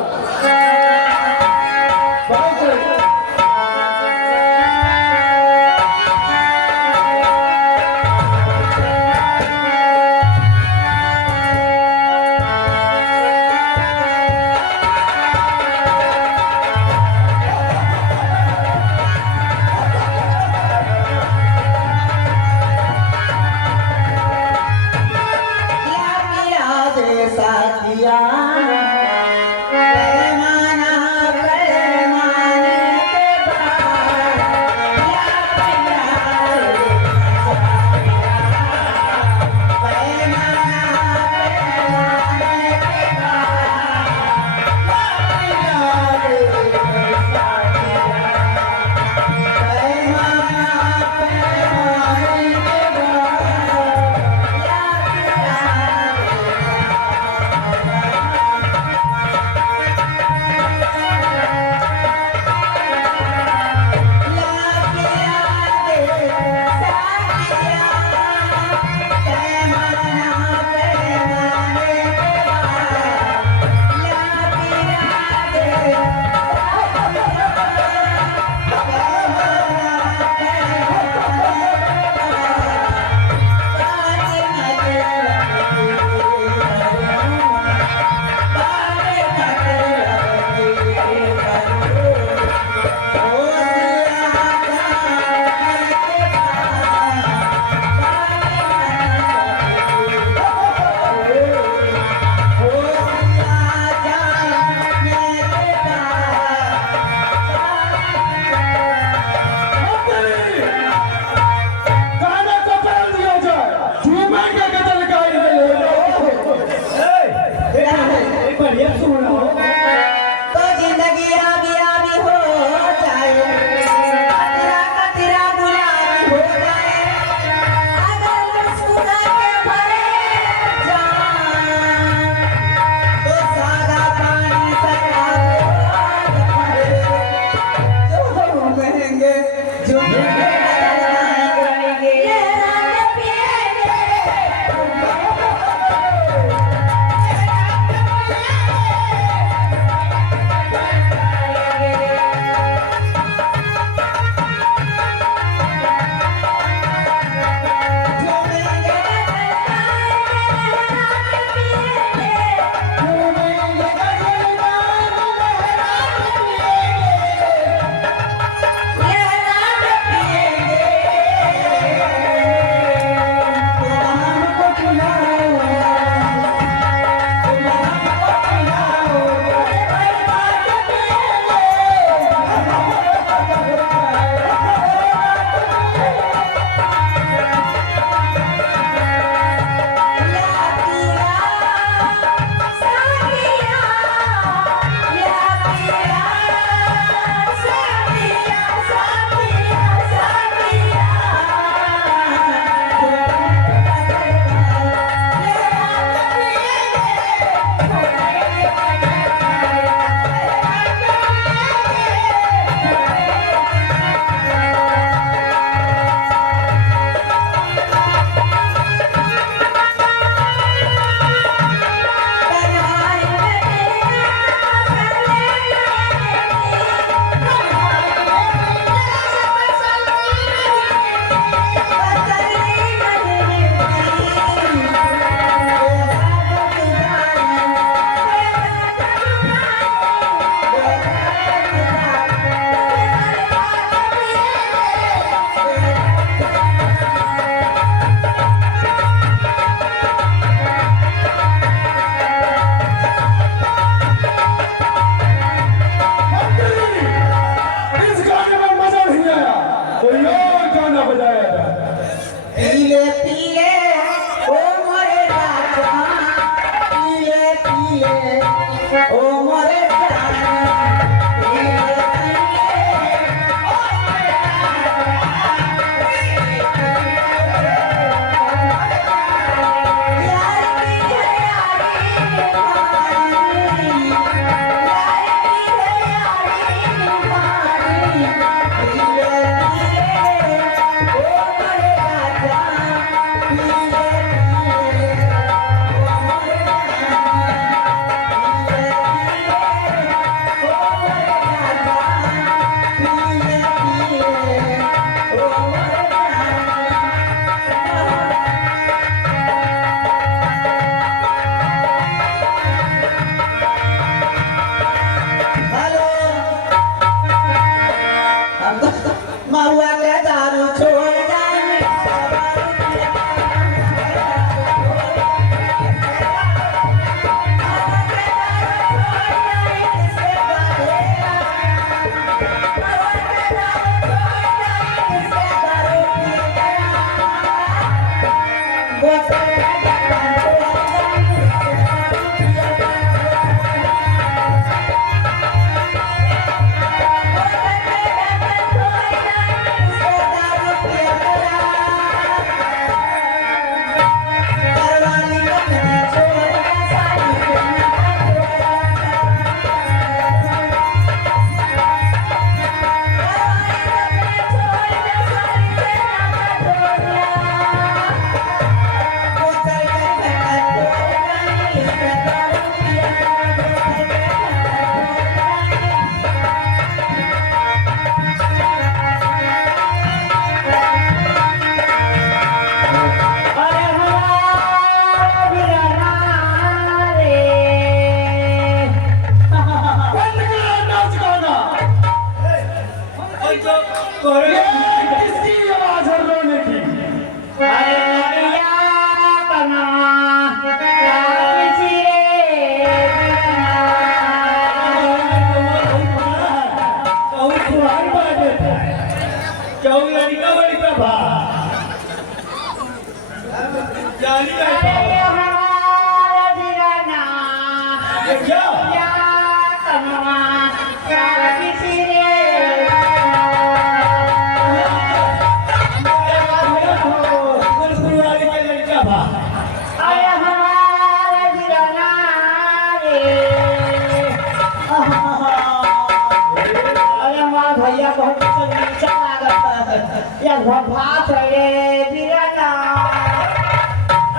भैया बहुत नीचा लागत है या भात रे बिरना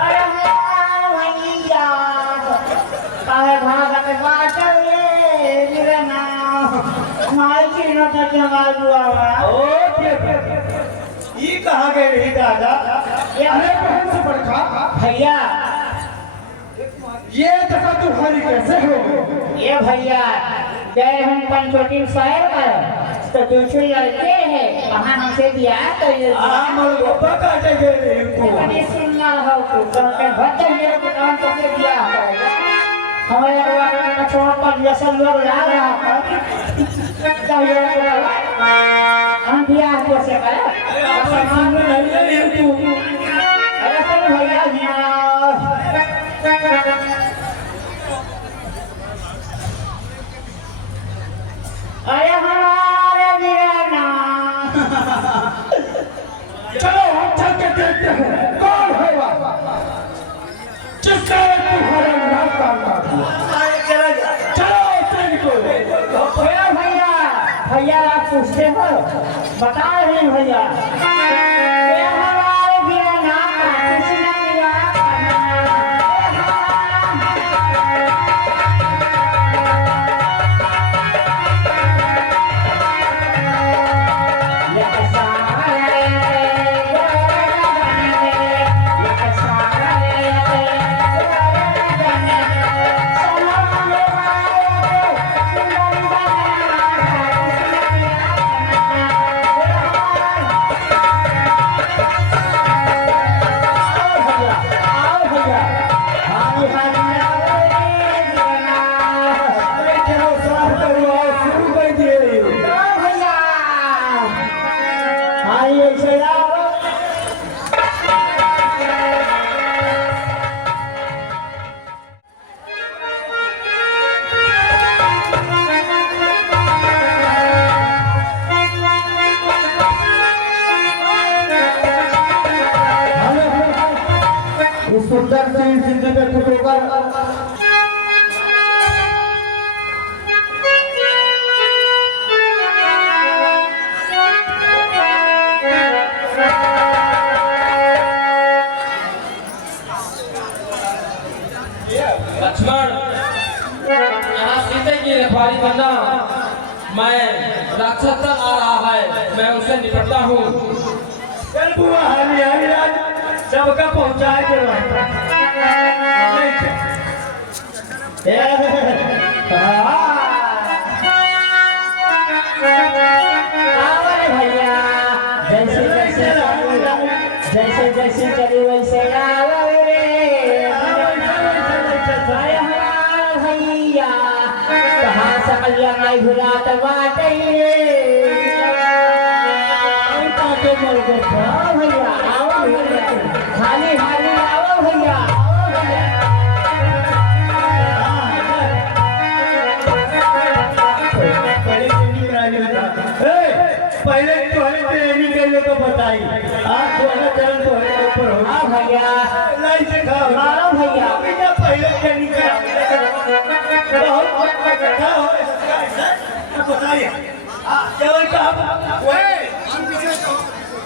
अरे भैया काहे भागत बाट रे बिरना माई की न त जमा दुआवा ओ ये कहाँ गए रही दादा? ये कौन से बड़का भैया ये दफा तुम्हारी कैसे हो? ये भैया गए हम पंचोटी शहर पर तो दूसरे लड़के हैं वहाँ हमसे ब्याह कर मलगोपा काटे गए रही मैंने सुनना हो तो कहते भट्टे ये दुकान को के ब्याह करेगा हमारे वाला छोड़ पर जैसे लोग ला रहा था क्या ये हम ब्याह कैसे करें अरे सुन नहीं है तू अरे सुन भैया अरे हमारे दीवाना चलो हम चल के देखते हैं कौन है वह जिसने तुम्हारा नाम काटा चलो को भैया भैया भैया आप पूछते हो बता रहे हैं भैया ये हमारे दीवाना कृष्णा बारी करना। मैं राक्षस तक आ रहा है, मैं उनसे निपटता हूँ। चल बुआ हाली हाली आज सबका पहुंचाए के भैया जैसे जैसे चली वैसे आवे रे भैया कहाँ सकलिया नहीं भुलात बाटे भैया आओ भैया हाली हाली आओ भैया पहले तुम्हारी ट्रेनिंग के लिए तो बताई आज तुम्हारा चरण तो है ऊपर हो। हाँ भैया नहीं से खाओ मारो भैया भैया पहले ट्रेनिंग करा बहुत क्या हो बताइए केवल कहा ओए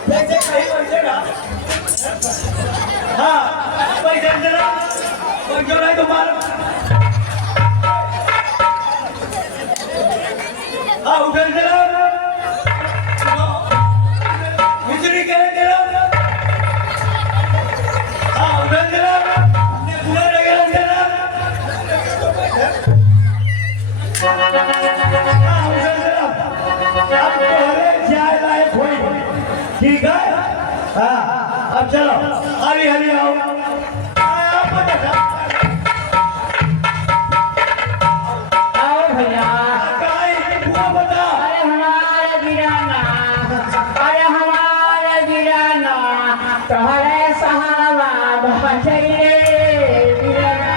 जैसे कहीं वैसे ना हाँ पैसे देना कोई जो नहीं तो मारो हाँ उधर देना मिस्त्री करे देना हाँ उधर देना पूरा रहेगा देना हाँ उधर देना अब पहले जाए लायक हुई ठीक है हाँ अब चलो हरी हरी आओ आप बता आओ भैया बता हमारा गिराना तोहरे सहारा बचई रे गिराना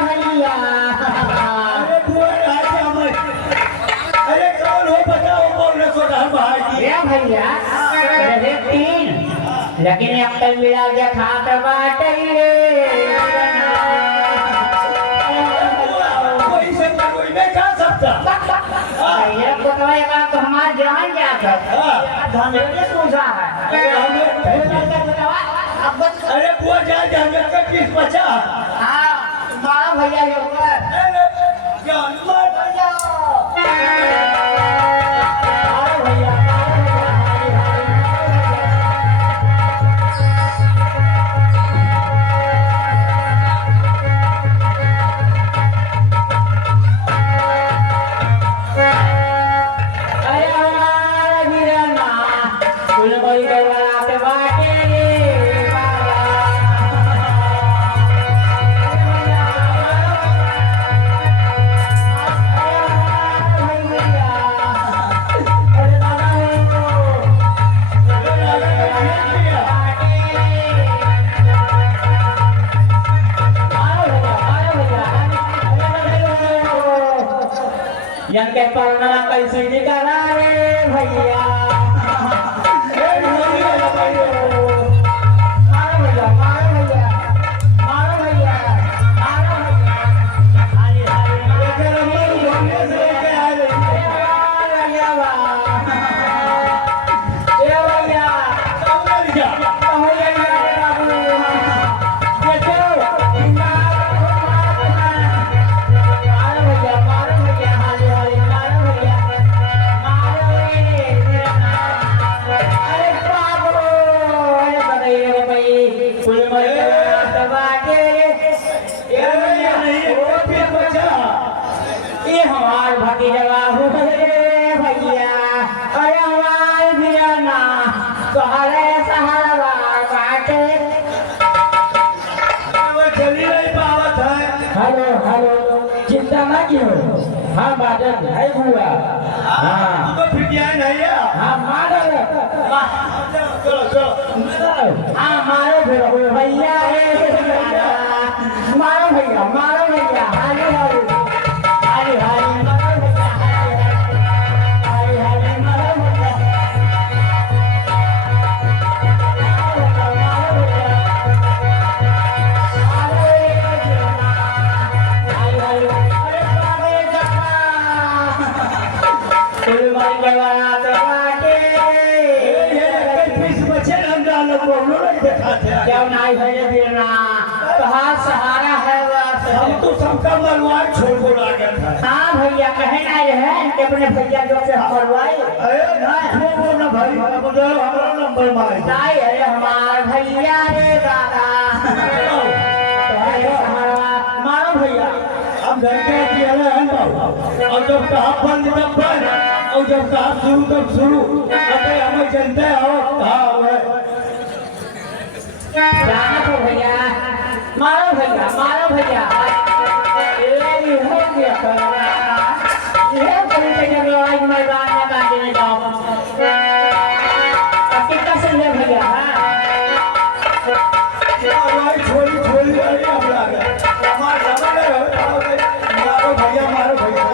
भैया अरे बुआ राजा मैं अरे कौन हो बताओ कौन है छोटा भाई ये भैया अरे तीन लेकिन एक कल मिला के खात बाटई रे कोई से कोई नहीं खा सकता ये कोटवाई का तो हमार जान जाता है धनेरे सूझा है अरे बुआ जा जंगल का किस बचा हाँ मारा भैया के ऊपर जानवर भैया मारो भैया अरे हमारा गिरना कुल कोई करवाते बाटे रे के पढ़ना कैसे निकाला रे भैया हमार भतीजा भैया अरे हमार भिराना तोहरे सहारा बाटे चली नहीं पावत है हेलो हेलो चिंता ना क्यों हाँ बादल है बुआ हाँ तो फिटिया नहीं है हाँ माडल चलो चलो हाँ मारो फिर भैया मारो भैया हाली हाली हाली हाली मारो भैया हाली हाली मारो भैया क्या नहीं है बिरना कहाँ सहारा है हम तो सबका मरवाए छोड़ को आ गया था। हाँ भैया कहे ना रहे कि अपने भैया जो से मरवाए अरे ना छोड़ो ना भाई, मुझे हमारा नंबर मार दो। नहीं अरे हमार भैया रे दादा मारो भैया हम घर के अकेले हैं बाबू, और जब कहा बंद तब बंद, और जब कहा शुरू तब शुरू। अबे हमें जनते हो कहा हुए जाना तो भैया मारो भैया ये हो गया ये कोई के लड़ाई मैदान में काटने जाओ कितना से ले भैया भाई छोड़ी छोड़ी आई हम आ गए हमारा जमाने है। मारो भैया मारो भैया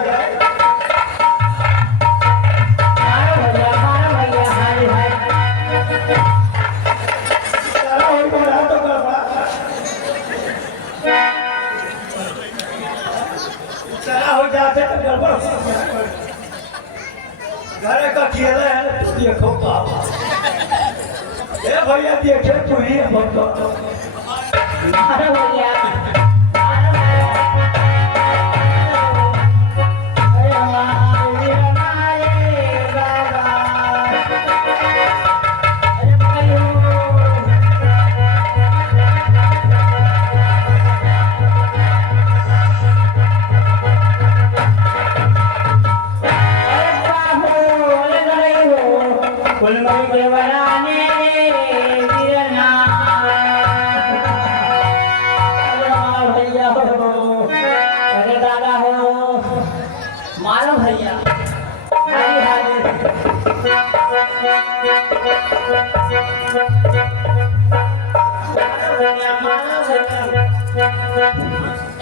हाय हाय सारा हो गया तो गड़बड़ा सारा हो जाते तो गड़बड़ घर का खेला है तो देखो बाबा ए भैया देखे तू ही हम तो मारो भैया मारो भैया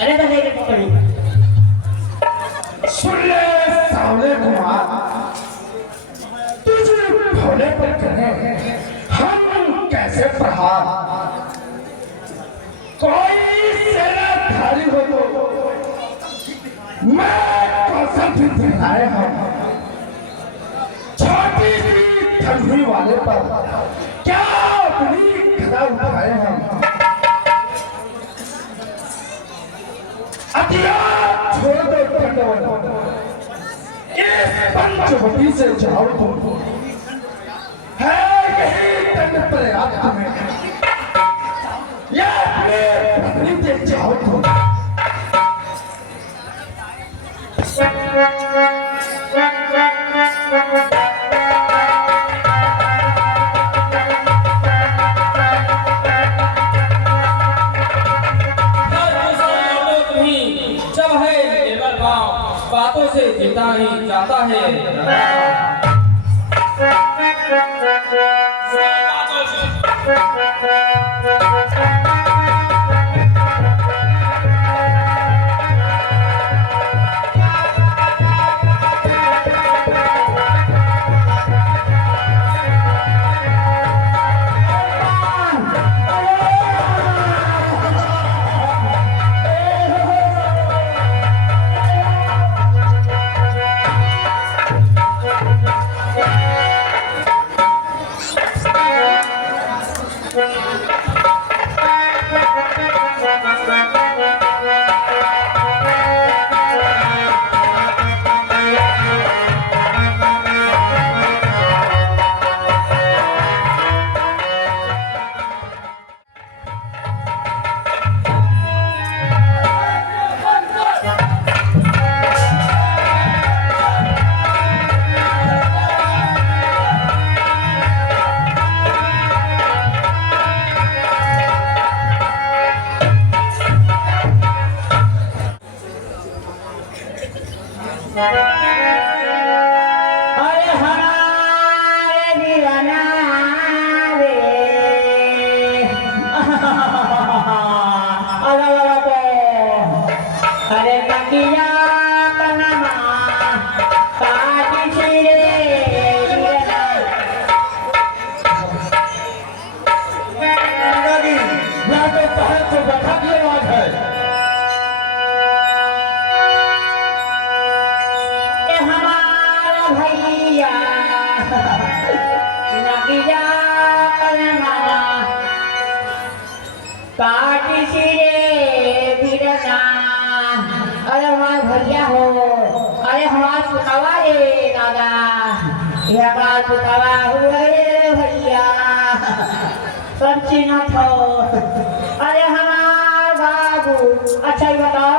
अरे तो नहीं पकड़ी सुन ले सावले कुमार, तुझे भोले पर करें हम कैसे प्रहार। कोई सेनाधारी हो तो मैं कौशल भी दिखाए हम, छोटी सी ठंडी वाले पर क्या अपनी गदा उठाए हम। अतिया छोड़ दो पंडवन, इस पंचवटी से जाओ तुम, है यही दंड प्रयाग तुम्हें, या अपने पत्नी से जाओ तुम। बातों से जीता ही जाता है। काटी सिरे बिरना पुतावा रे दादा, ये हमार पुतावा हुए रे भैया, सब चीना थो। अरे हमार बाबू, अच्छा ये बताओ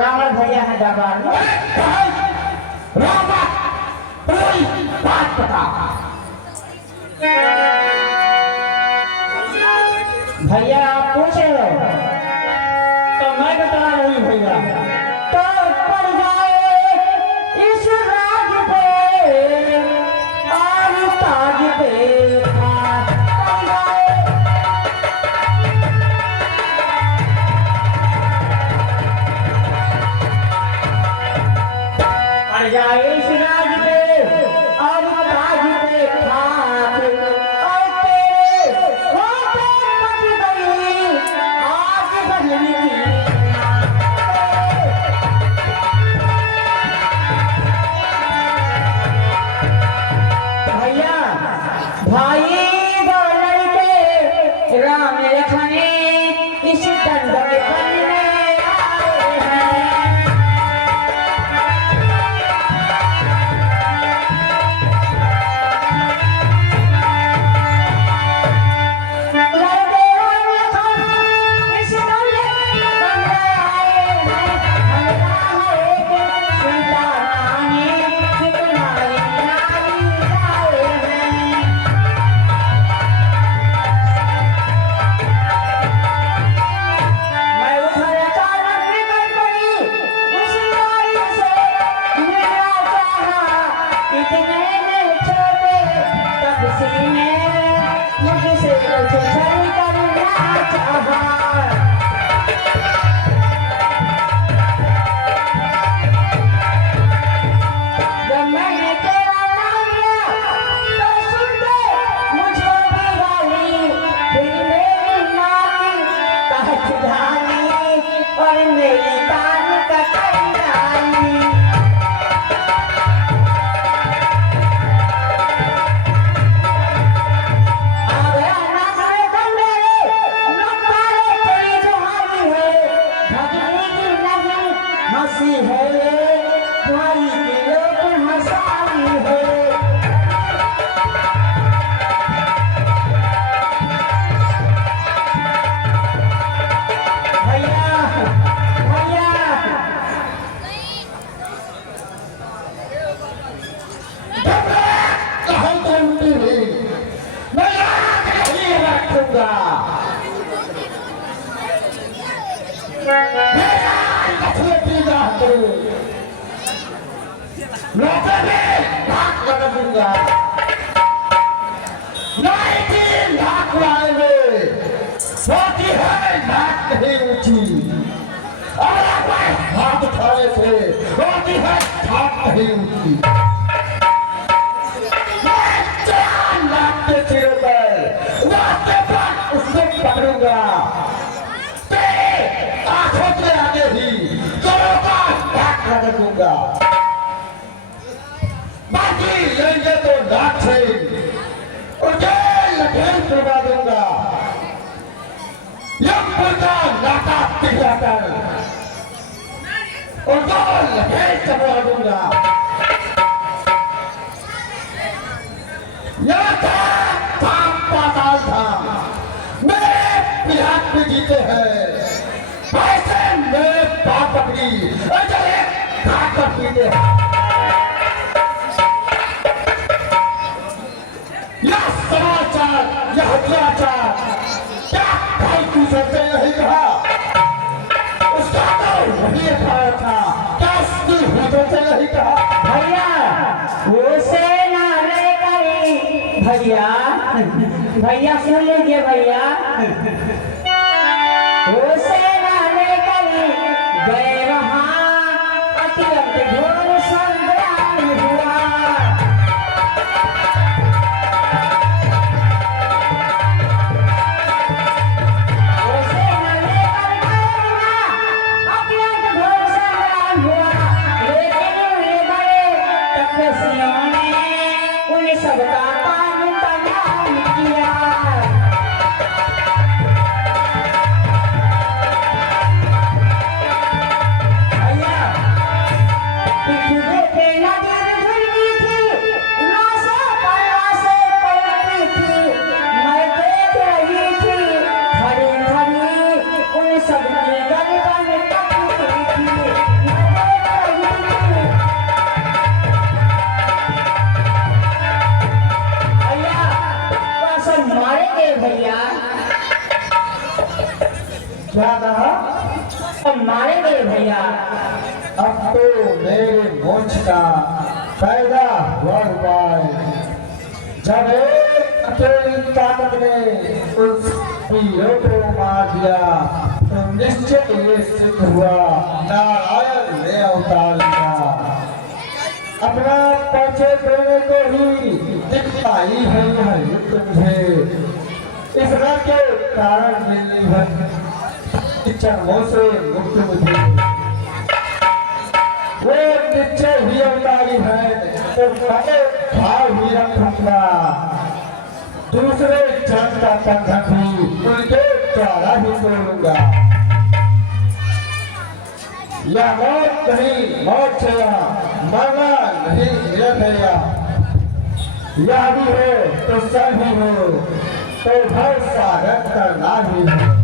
रावण भैया है दरबार में? बात बता। भैया आप पूछ रहे हो तो मैं बता रहा हूँ भैया। तो पड़ जाए इस राज पे और ताज पे हाथ पड़ जाए। पड़ जाए इस राज पे और ताज पे हाथ और तेरे होठों पट गई आज बदली की। भैया भाई दो लड़के राम लखने इस दंड के बनने आए हैं। लड़के राम लखन इस दंड के बनने आए हैं। अल्लाह एक सीता रानी सुकुमारी नारी आए हैं। मैं उधर अचानक निकल पड़ी उस नारी से मिलना चाहा। इतने में छोटे तब सीने मुझसे कुछ छल करना चाहा। जब मैंने तेरा नाम लिया तो सुनते मुझको भी गाली। फिर मेरी नानी कहत जानी और मेरी कान कटाई डाली। आ गया नाचने का मेरे नकारे तेरी जुहारी है। भगनी की नगरी हंसी है भाई की लोग हंसाई है। भैया भैया कहीं तो उल्टी हुई, मैं याद नहीं रखूंगा। मेरा लखनऊ ना करो, लोगों में भाग लगा दूंगा। 19 लाख आएंगे, होती है नाक नहीं ऊंची, और अपने हाथ उठाने से होती है छाप नहीं ऊंची। उससे पकड़ूंगा तेरे आंखों के आगे ही दोनों का हाथ रगड़ दूंगा। बाकी लेंगे तो नाक से उनके लठेल छुड़वा दूंगा। यमपुर का नाका पिघलाकर उनको लठेल चढ़वा दूंगा। यह धाम पाताल धाम मेरे पिलाट में जीते हैं। ऐसे मेरे बाप अपनी अजय घाट पर जीते हैं। यह समाचार यह अत्याचार क्या भाई दूसरे से नहीं कहा? उसका तो वही अखाड़ा था, क्या उसकी हुजूर से नहीं कहा? भैया वो सेना रे करी। भैया भैया सुन लीजिए भैया। वो सेना रे करी गए वहाँ अत्यंत घोर संग्राम हुआ। वो सेना लेकर गए वहाँ अत्यंत घोर संग्राम हुआ। लेकिन उन्हें बड़े तपस्वियों ने उन सबका काम तमाम किया। अब तो मेरे मोक्ष का पैदा हुआ उपाय। जब एक अकेली ताकत ने उस पीरों को मार दिया तो निश्चित ये सिद्ध हुआ नारायण ने अवतार लिया। अपना परिचय देने को ही दिखाई है यह युद्ध मुझे। इस रण के कारण मिलनी भर चरणों से मुक्त मुझे। वो निश्चय ही अवतारी है तो बड़े भाव ही रखूंगा। दूसरे जन का बंधन भी उनके द्वारा ही तोड़ूंगा। यह मौत नहीं मौत छया, मरना नहीं निरभया। यह भी हो तो सब ही हो तो भव सागर करना ही हो।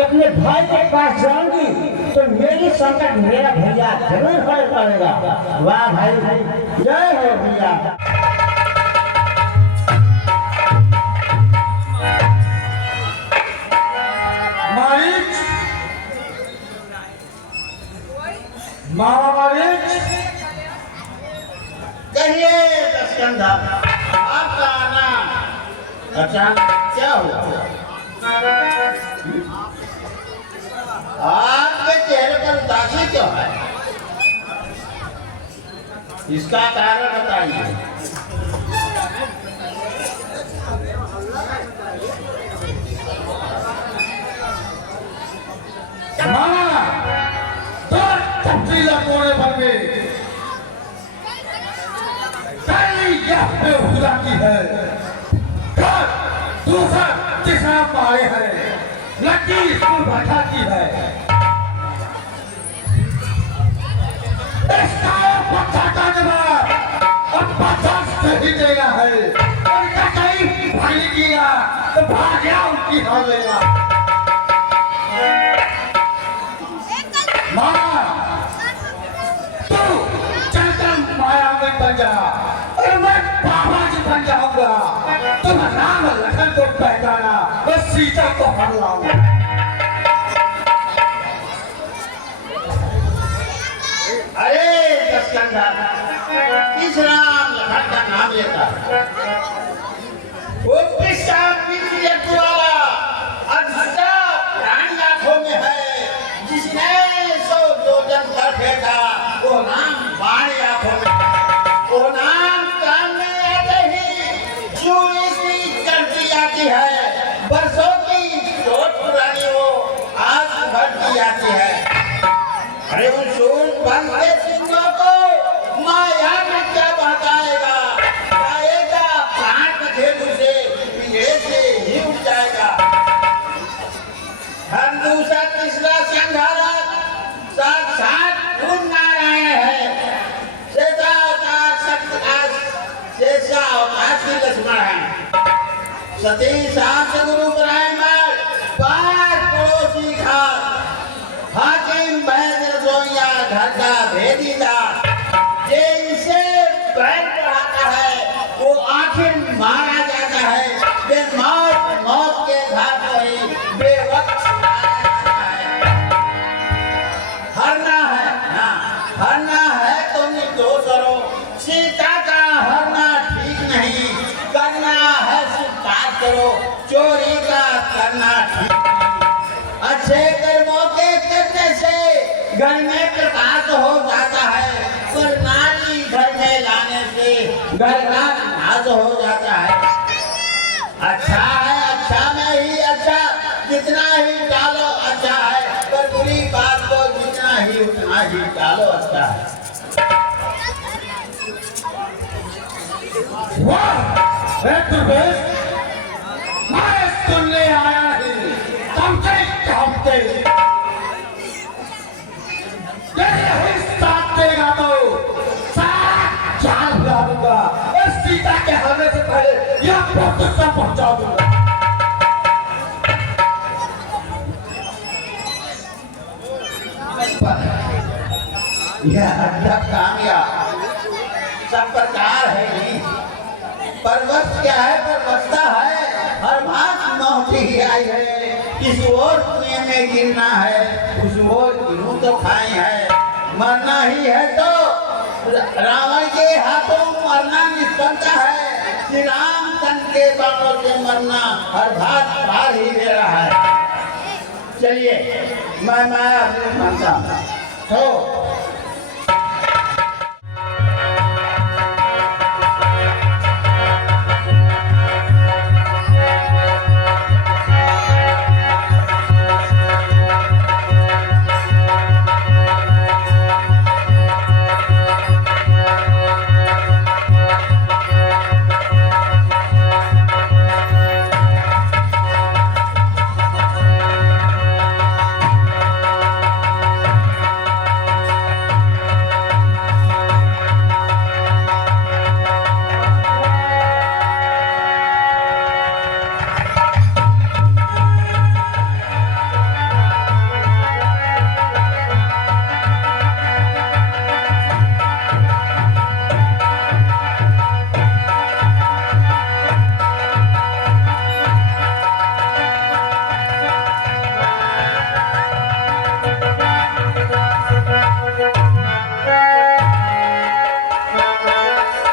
अपने भाई के पास जाऊंगी तो मेरी संकट मेरा भैया जरूर हल करेगा। वाह भाई, जय हो भैया। मारीच, मामा मारीच, कहिए दशकंधा, आपका आना अचानक क्या हुआ? आपके चेहरे पर उदासी क्यों है? इसका कारण बताइए। मामा तो तब्दीला कोने बन गए। पहली यह बेहुदा की है, दूसरा तीसरा मारे है, लड़की स्कूल बैठा की है। इसका बच्चा का जवाब अब बर्दाश्त नहीं देना है। और कहीं भाई किया तो भाग गया उनकी हाल लेगा। माँ तू चलकर माया में बन जा और मैं बाबा जी बन जाऊंगा। तुम राम लखन को पहचाना, बस सीता को हर लाऊंगा। अरे दशकंधा, किस राम लखन का नाम लेता? वो पिस्ता पिछले वाला अधूरा प्राणी आंखों में है, जिसने 102 जन कर फेंका। वो नाम बाणी आंखों में, वो नाम कान में आते ही चूड़ी की करती जाती है। बरसों की चोट पुरानी वो आज बढ़ती जाती है। अरे वो सूर बंद के सिंहों को माया में क्या बहकाएगा? जाएगा प्राण पखेरु से, पिंजरे से ही उठ जाएगा। हम दूसरा तीसरा संघारक साक्षात खुद नारायण है। शेषा अवतार श्री लक्ष्मण है। सती सात गुरु ब्राह्मण 5 पड़ोसी खास हाकिम वैद्य रसोइया घर का भेदीदा, ये इसे बैठ पढ़ाता है वो आखिर मारा जाता है। वे मौत के घाट पर ही बेवक्त मारा जाता है। हरना है ना, हरना है तो निर्दोष करो। सीता का हरना ठीक नहीं, करना है स्वीकार करो। चोरी का करना ठीक नहीं। अच्छे कर्मों के करने से घर में प्रकाश हो जाता है, पर नारी घर में लाने से घर का नाश हो जाता है। अच्छा है, अच्छा में ही अच्छा, जितना ही टालो अच्छा है, पर बुरी बात को जितना ही उतना ही टालो अच्छा है। वाह, मैं सुनने आया ही तमके कांपते। यही साथ देगा तो सारा जान भुला दूंगा। सीता के आने से पहले यह प्रोफेसर पहुंचा दूंगा। यह अड्डा कामयाब सब प्रकार है जी, पर वक्त क्या है, पर बसता है, हर बात मौती ही आई है, किस ओर कुएं में गिरना है, उस ओर गिरूं तो खाए है, मरना ही है तो रावण के हाथों मरना निष्फलता है, श्री रामचंद्र के बाणों से मरना हर बात पार ही दे रहा है। चलिए मैं अपने मानता हूँ तो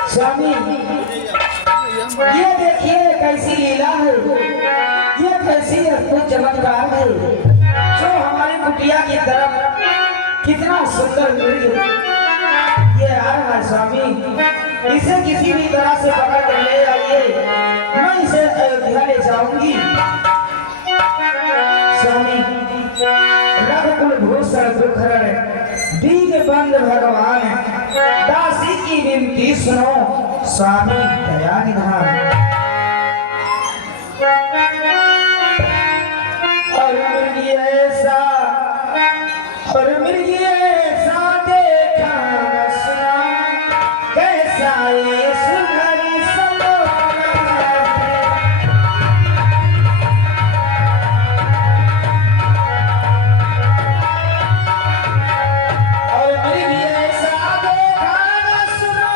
स्वामी, ये देखिए कैसी लीला है, ये कैसी अद्भुत चमत्कार है, जो हमारी कुटिया की तरफ कितना सुंदर मृग ये आ रहा है। स्वामी, इसे किसी भी तरह से पकड़ कर ले आइए, मैं इसे अयोध्या ले जाऊंगी। स्वामी, रघुकुल भूषण दुखहरण दीन बंद भगवान, दासी की विनती सुनो, स्वामी दया निधान। और मृग ऐसा देखा न सुना, कैसा ये सुंदर सलोना है। और मृग ऐसा देखा न सुना,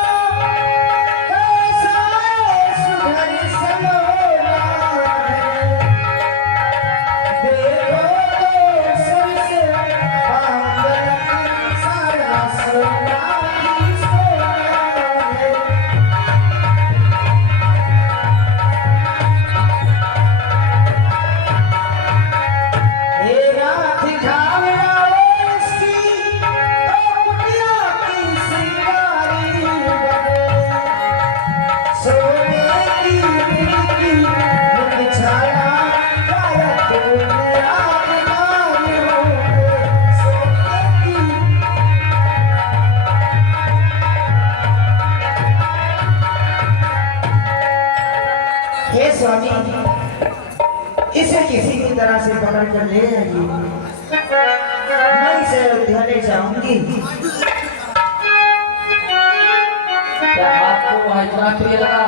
कैसा ये सुंदर सलोना है। देखो तो सबसे आंगन सारा सोना ही सोना है। हे रात खावड़ा इसकी, तो कुटिया की सिंगारी बने। सोने की मिट्टी मुझ छाया, काया तूने आगनानी होके। सोने की हे स्वामी, इसे किसी भी तरह से पकड़ कर ले आइए, मैं इसे अयोध्या ले जाऊंगी। क्या आपको वह इतना प्रिय लगा?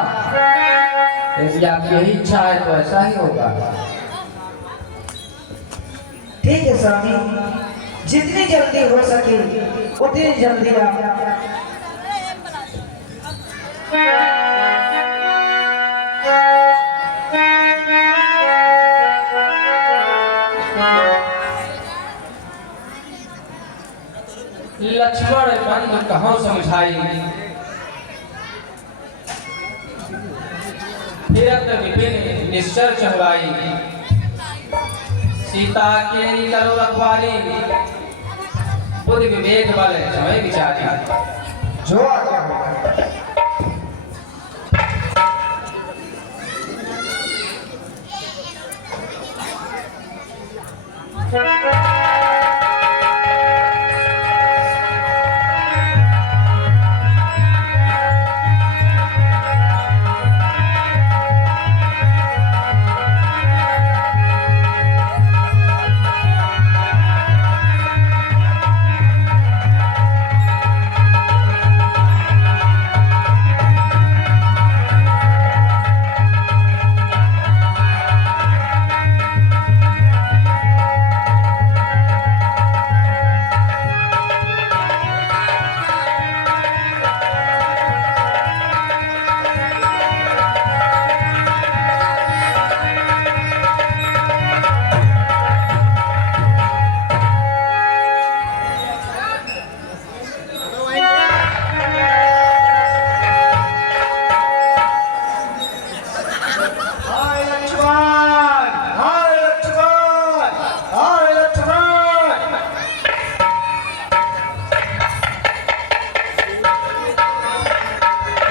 यदि आपकी यही इच्छा है तो ऐसा ही होगा। ठीक है स्वामी, जितनी जल्दी हो सके उतनी जल्दी आप लक्ष्मण बंधु कहो समझाई, फिरत विपिन निश्चर चढ़वाई, सीता के करो रखवाली, बुद्धि विवेक बल समय विचारी। जो आज्ञा होगा।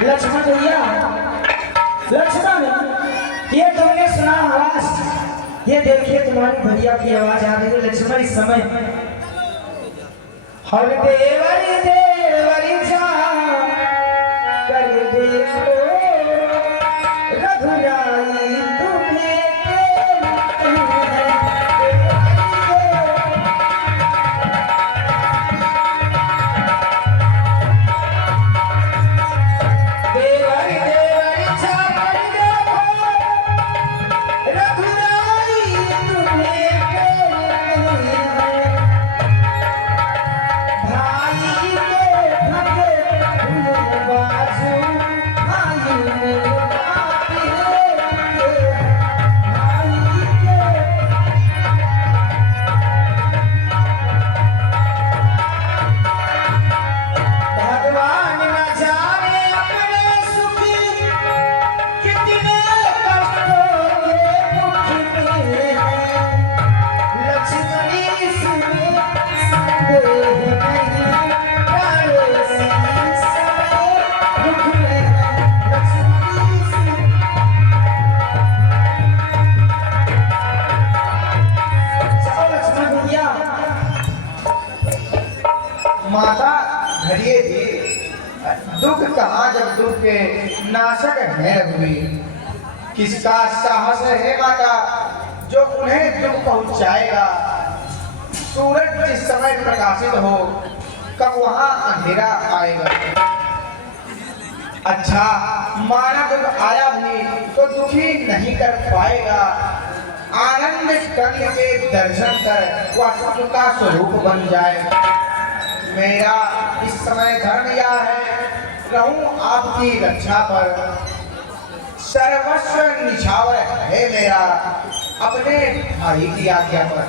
लक्ष्मण भैया, लक्ष्मण, ये तुमने सुना आवाज? ये देखिए तुम्हारे भैया की आवाज आ रही है लक्ष्मण इस समय। हर देवरी देवरी जा कर दे रघुराई तुम्हें माता धरिए थी, दुख कहाँ जब दुख के नाशक है रघुवीर। किसका साहस है माता जो उन्हें दुख पहुंचाएगा। सूरज जिस समय प्रकाशित हो कब वहां अंधेरा आएगा। अच्छा माना दुख आया भी तो दुखी नहीं कर पाएगा। आनंद कंठ के दर्शन कर वह सुख का स्वरूप बन जाए। मेरा इस समय धर्म यह है रहूं आपकी रक्षा पर। सर्वस्व निछावर है मेरा अपने भाई की आज्ञा पर।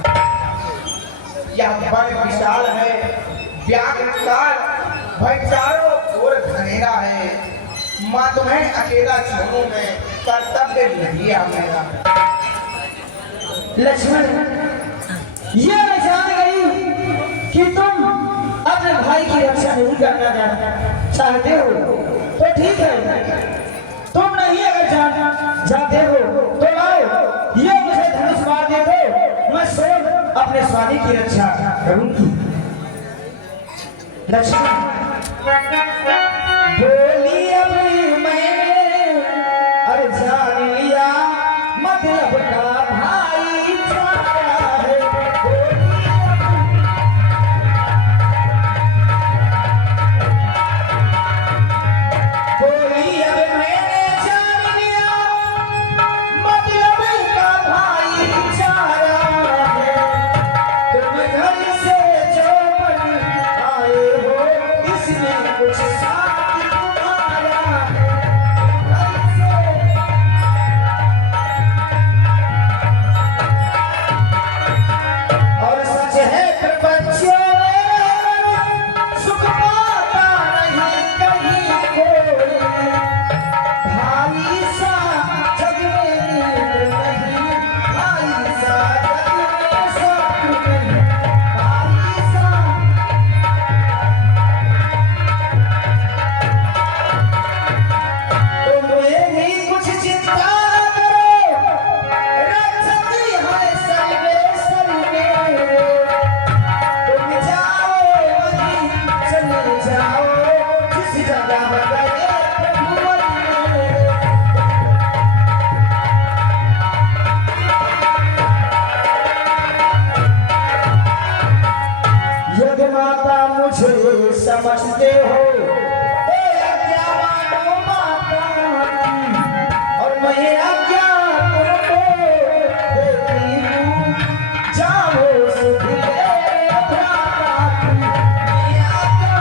यह बड़ विशाल है व्याघ्र काल भय चारों ओर घनेरा है। माँ तुम्हें अकेला छोड़ूं मैं कर्तव्य नहीं है मेरा। लक्ष्मण, ये मैं जान गई कि तुम अपने भाई की रक्षा नहीं करना चाहते हो, तो ठीक है। तुम नहीं अगर जाते हो तो लाओ ये मुझे धनुष मार दे दो, मैं स्वयं अपने स्वामी की रक्षा करूंगी। लक्ष्मण बोली अब मैं अरे जान लिया मतलब का भाई चारा है। बोली अब मैंने जान लिया मतलब का भाई चारा है। तुम घर से जो बन आए हो इसमें कुछ साथ तुम्हारा है। घर से और सच है प्रपंचों में सुख पाता नहीं कहीं कोई। भाई सा जग में नहीं, भाई सा जग में सब नहीं। भाई सा तुम्हें भी कुछ चिंता न करो, रक्षती है सर्वेश्वर मेरे। तुम जाओ वहीं चले जाओ जिस जगह गए प्रभुवर मेरे। यदि माता मुझे समझते हो तो आज्ञा मानो माता की, और मैं आज्ञा तुमको देती हूँ। जाओ सुध ले भ्राता की, मैं आज्ञा।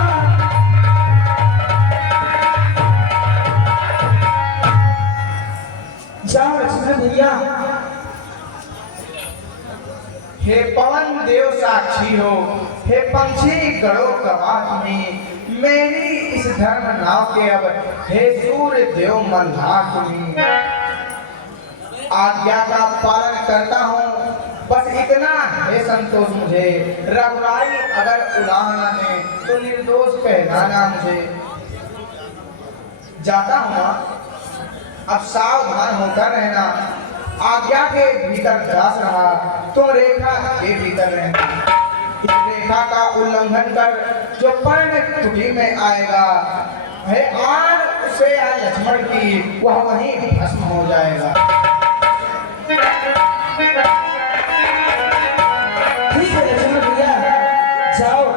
जाओ लक्ष्मण भैया। हे पवन देव साक्षी हो, हे पंछी गढ़ो गवाह तुम्ही। मेरी इस धर्म नाव के अब हे सूर्य देव मल्हार तुम्ही। आज्ञा का पालन करता हूँ बस इतना है संतोष मुझे। रघुराई अगर उड़ाना है तो निर्दोष कहलाना मुझे। जाता हूँ माँ। अब सावधान होकर रहना। आज्ञा के भीतर दास रहा तो रेखा के भीतर रहना। इस रेखा का उल्लंघन कर जो पर्ण कुटी में आएगा है आन उसे या लक्ष्मण की वह वहीं भस्म हो जाएगा। ठीक है लक्ष्मण भैया, जाओ।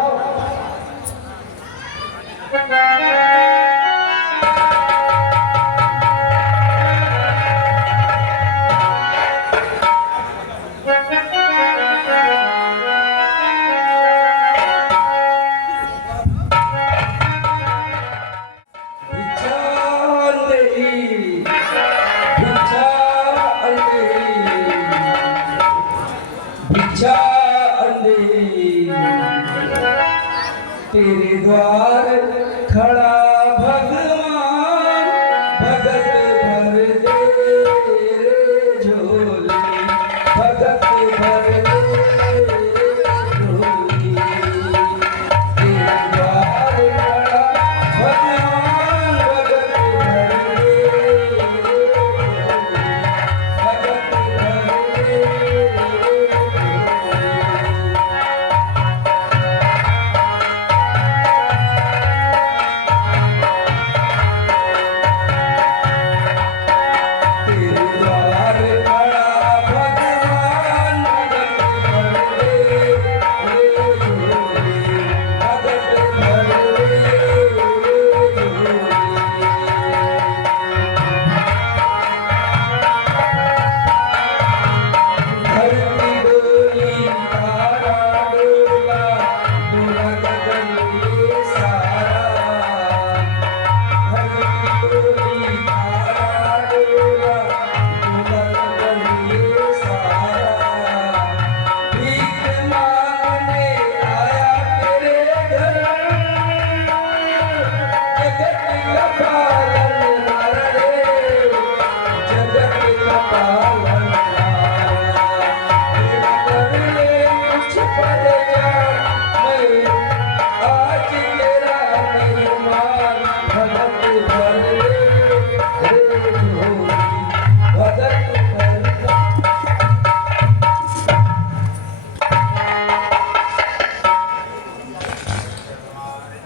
भिक्षा तेरे द्वार खड़ा भगवान भगत भर दे रे झोली भगत भर दे रे झोली तेरे द्वार खड़ा भगवान भगत भर दे रे झोली भगत भर दे रे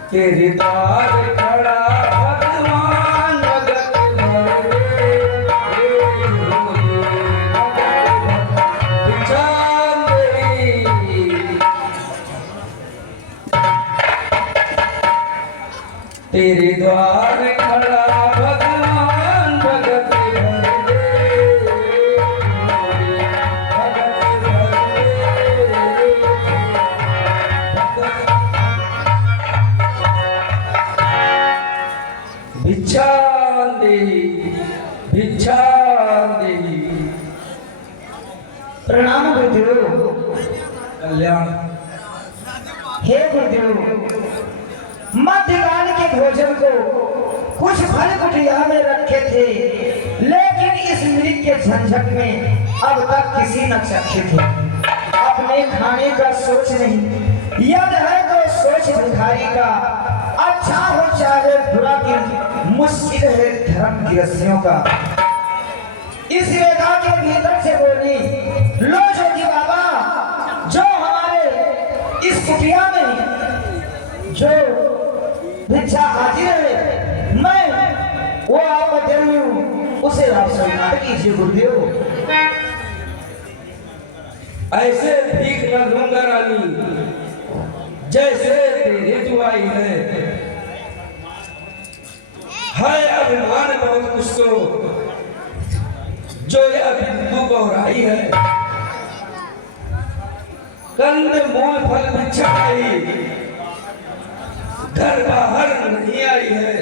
तेरे द्वार खड़ा भगवान भगत भर दे रे झोली भिक्षा तेरे द्वार खड़ा भगवान भगत भर दे रे झोली भगत भर दे रे भिक्षा देही प्रणाम गुरुदेव। कल्याण हे गुरुदेव, मध्यकाल के भोजन को कुछ फल कुटिया में रखे थे, लेकिन इस मृग के झंझट में अब तक किसी न चखे थे। अपने खाने का सोच नहीं, यद है तो सोच भिखारी का। अच्छा हो चाहे बुरा दिन, मुश्किल है धर्म गृहस्थियों का। इस रेखा के भीतर से बोली, लो जोगी बाबा, जो हमारे इस कुटिया में जो भिक्षा हाजिर है, मैं वो आपको दे रही हूँ, उसे आप स्वीकार कीजिए गुरुदेव। ऐसे भीख न दूंगा रानी, जैसे तेरी दुआई है अभिमान बहुत कुछ तो, जो यह बिंदु गहराई है। कंद मूल फल भिक्षा आई, घर बाहर नहीं आई है।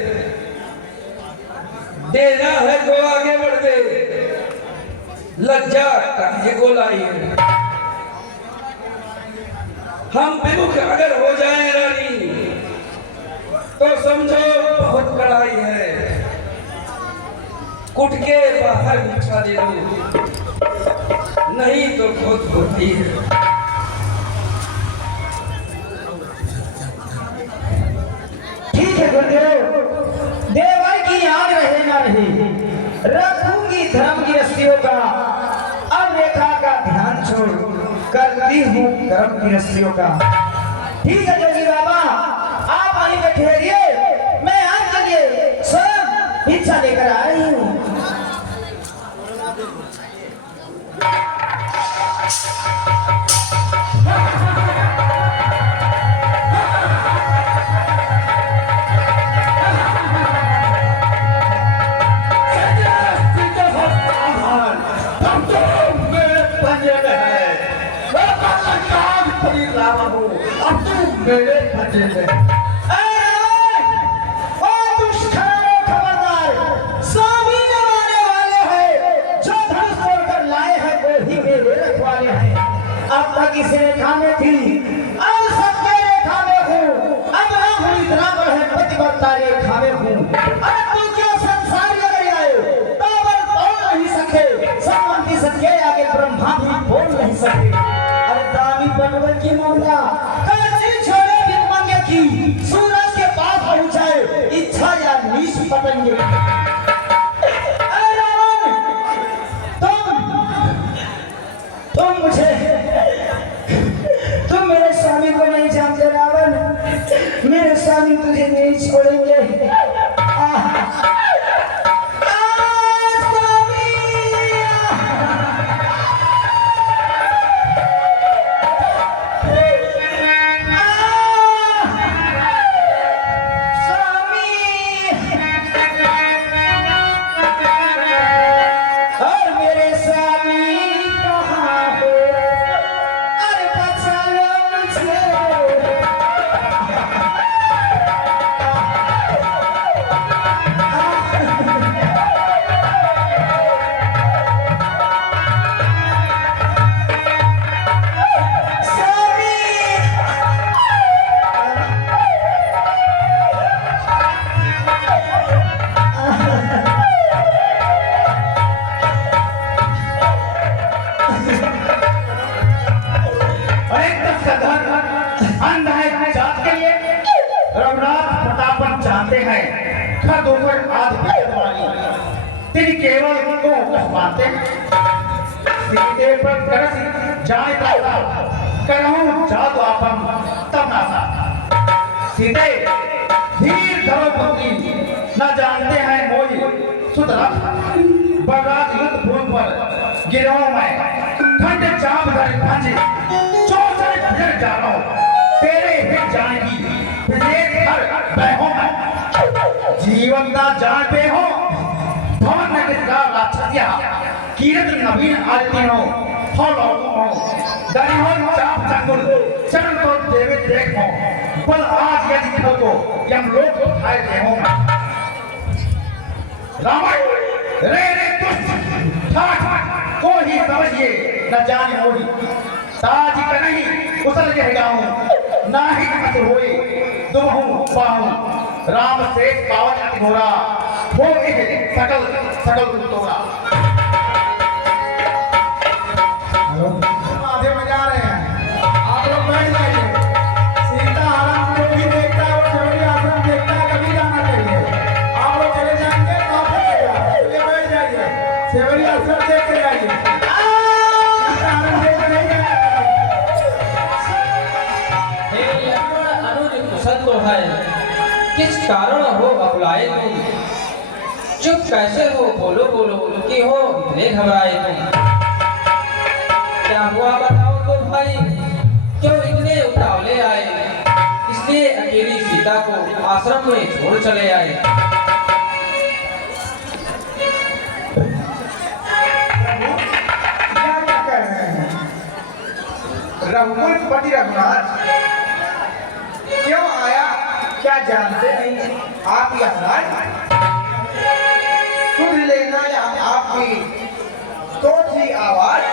देना है तो आगे बढ़ दे, लज्जा काहे को लाई है। हम विमुख अगर हो जाए रानी, तो समझो बहुत कड़ाई है। कुट के बाहर भिक्षा दे दो, नहीं तो बहुत होती है। ठीक है गुरुदेव, देवाई की याद धर्म गृहस्थियों का अब रेखा का ध्यान छोड़ करती हूँ कर्म गृहस्थियों का। ठीक है जोगी बाबा, आप आने में ठहरिए, मैं आपके लिए स्वयं भिक्षा लेकर आ रही हूँ। अब तू मेरे फटे में स्वामी जमाने वाले हैं, जो धनुष तोड़कर लाए हैं वो ही मेरे रखवाले हैं। अब तक इस रेखा में थी, अब सबके रेखा में हूँ, अब ना हूँ इतना बढ़े प्रतिबद्धता रेखा में हूँ। अब तू क्या संसार लग आए, तोबर तोड़ नहीं सके, संबंधी सके आगे ब्रह्मा भी बोल नहीं सके। अरे दामी बनवन की मामला छोड़े बिन मंगे की, सूरज के पास पहुंचाए इच्छा या नीच पतंगे। तुम मुझे, तुम मेरे स्वामी को नहीं जानते रावण, मेरे स्वामी तुझे नहीं छोड़ेंगे। केवल को कहवाते सीधे पर करसी जाए ताला करहूं जादू आपन तब नासा सीधे धीर धरो पत्नी न जानते हैं मोई सुधरा बरात युद्ध भूमि पर गिरों में ठंड चाप धर भांजे चौसर फिर जानो तेरे हित जाएगी विजेत हर बहों में जीवन का जान पे हो भवन में किसका राक्षसिया कीरत नवीन आदि हो फॉलो हो दरी हो चाप चंगुल चरण तो देवे देख हो बल आज यदि खो यम लोग उठाए दे हो रावण रे रे दुष्ट ठाठ को ही समझिए न जाने होई ताज का नहीं उसल के गाऊं ना ही मत होई दुबहू पाऊं राम से पावन अति घोरा हो सकल सकल तोड़ा। आधे में जा रहे हैं, आप लोग बैठ जाइए। सीता हरण जो भी देखता है वो सेवरी आश्रम देखता है, कभी जाना चाहिए। आप लोग चले जाएंगे तो आप चले बैठ जाइए, सेवरी आश्रम देख के जाइए। सीता हरण देख के नहीं जाना। हे लक्ष्मण अनुज कुशल तो है, किस कारण हो अकुलाए तुम? चुप कैसे हो, बोलो बोलो की हो इतने घबराए तुम? क्या हुआ बताओ तो भाई, क्यों इतने उतावले आए? इसलिए अकेली सीता को आश्रम में छोड़ चले आए। क्या कर रहे हैं रघुकुल पति रघुनाथ? क्यों आया क्या जानते नहीं? आप यहाँ सुन लेना आपकी तोठी आवाज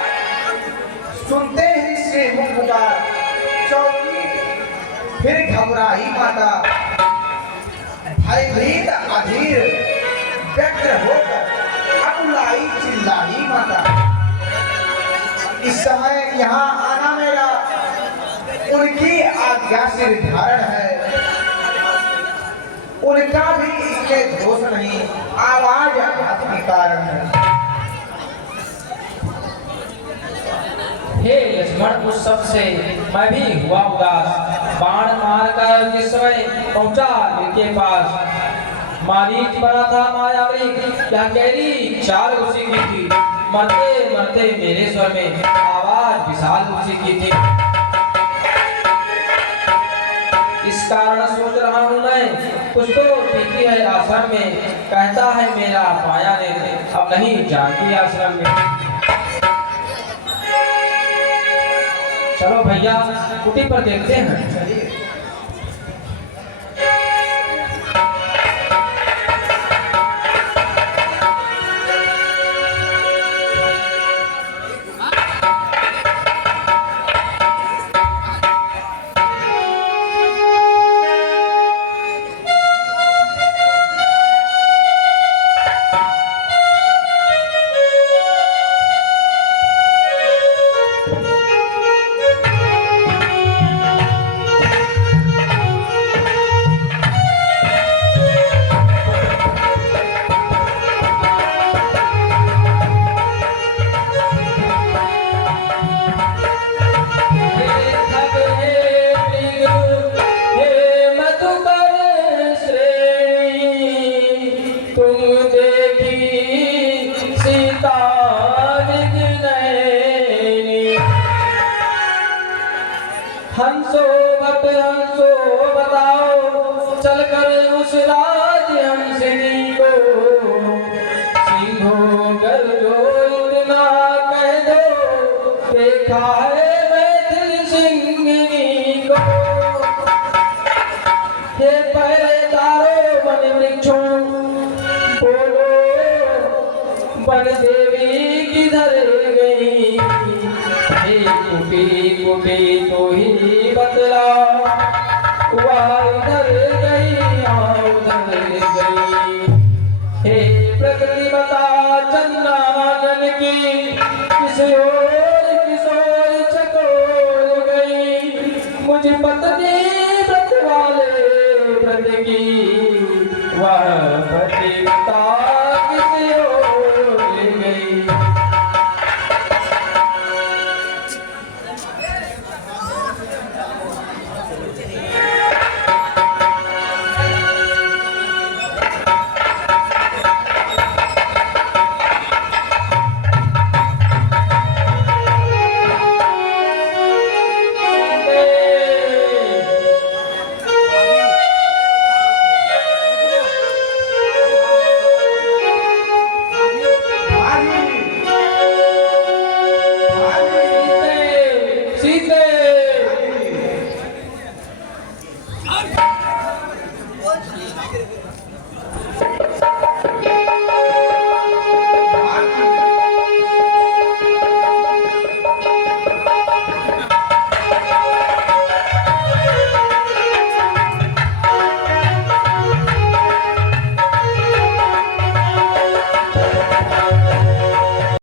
सुनते ही श्री मुख पुकार चौकी फिर घबराई माता भयभीत अधीर व्यग्र होकर अकुलाई चिल्लाई माता। इस समय यहाँ आना मेरा उनकी आज्ञा से निर्धारण है, उनका भी इसमें दोष नहीं, आवाज के कारण है। क्षण उस शब्द से मैं भी हुआ उदास। बाण मारकर जिस समय पहुंचा इनके पास, मारीच पड़ा था मायावी, क्या गहरी चाल उसी की थी। मरते मरते मेरे स्वर में आवाज विशाल उसी की थी। इस कारण सोच रहा हूँ मैं, कुछ तो बीती है आश्रम में। कहता है मेरा माया ने, अब नहीं जानती आश्रम में। चलो भैया कुटी पर देखते हैं। हंसो बताओ चलकर उस राज हंसनी को, सिंहों गर्जो इतना कह दो, देखा है मैथिल सिंहनी को। हे पहरेदारों वन वृक्षों, बोलो वन देवी किधर गई। हे कुटी कुटी तो ही बतला, वह इधर गई उधर गई। हे प्रकृति बता चंदन की, किस ओर चकोर गई। मुझ पत्नी व्रत वाले व्रत की, वह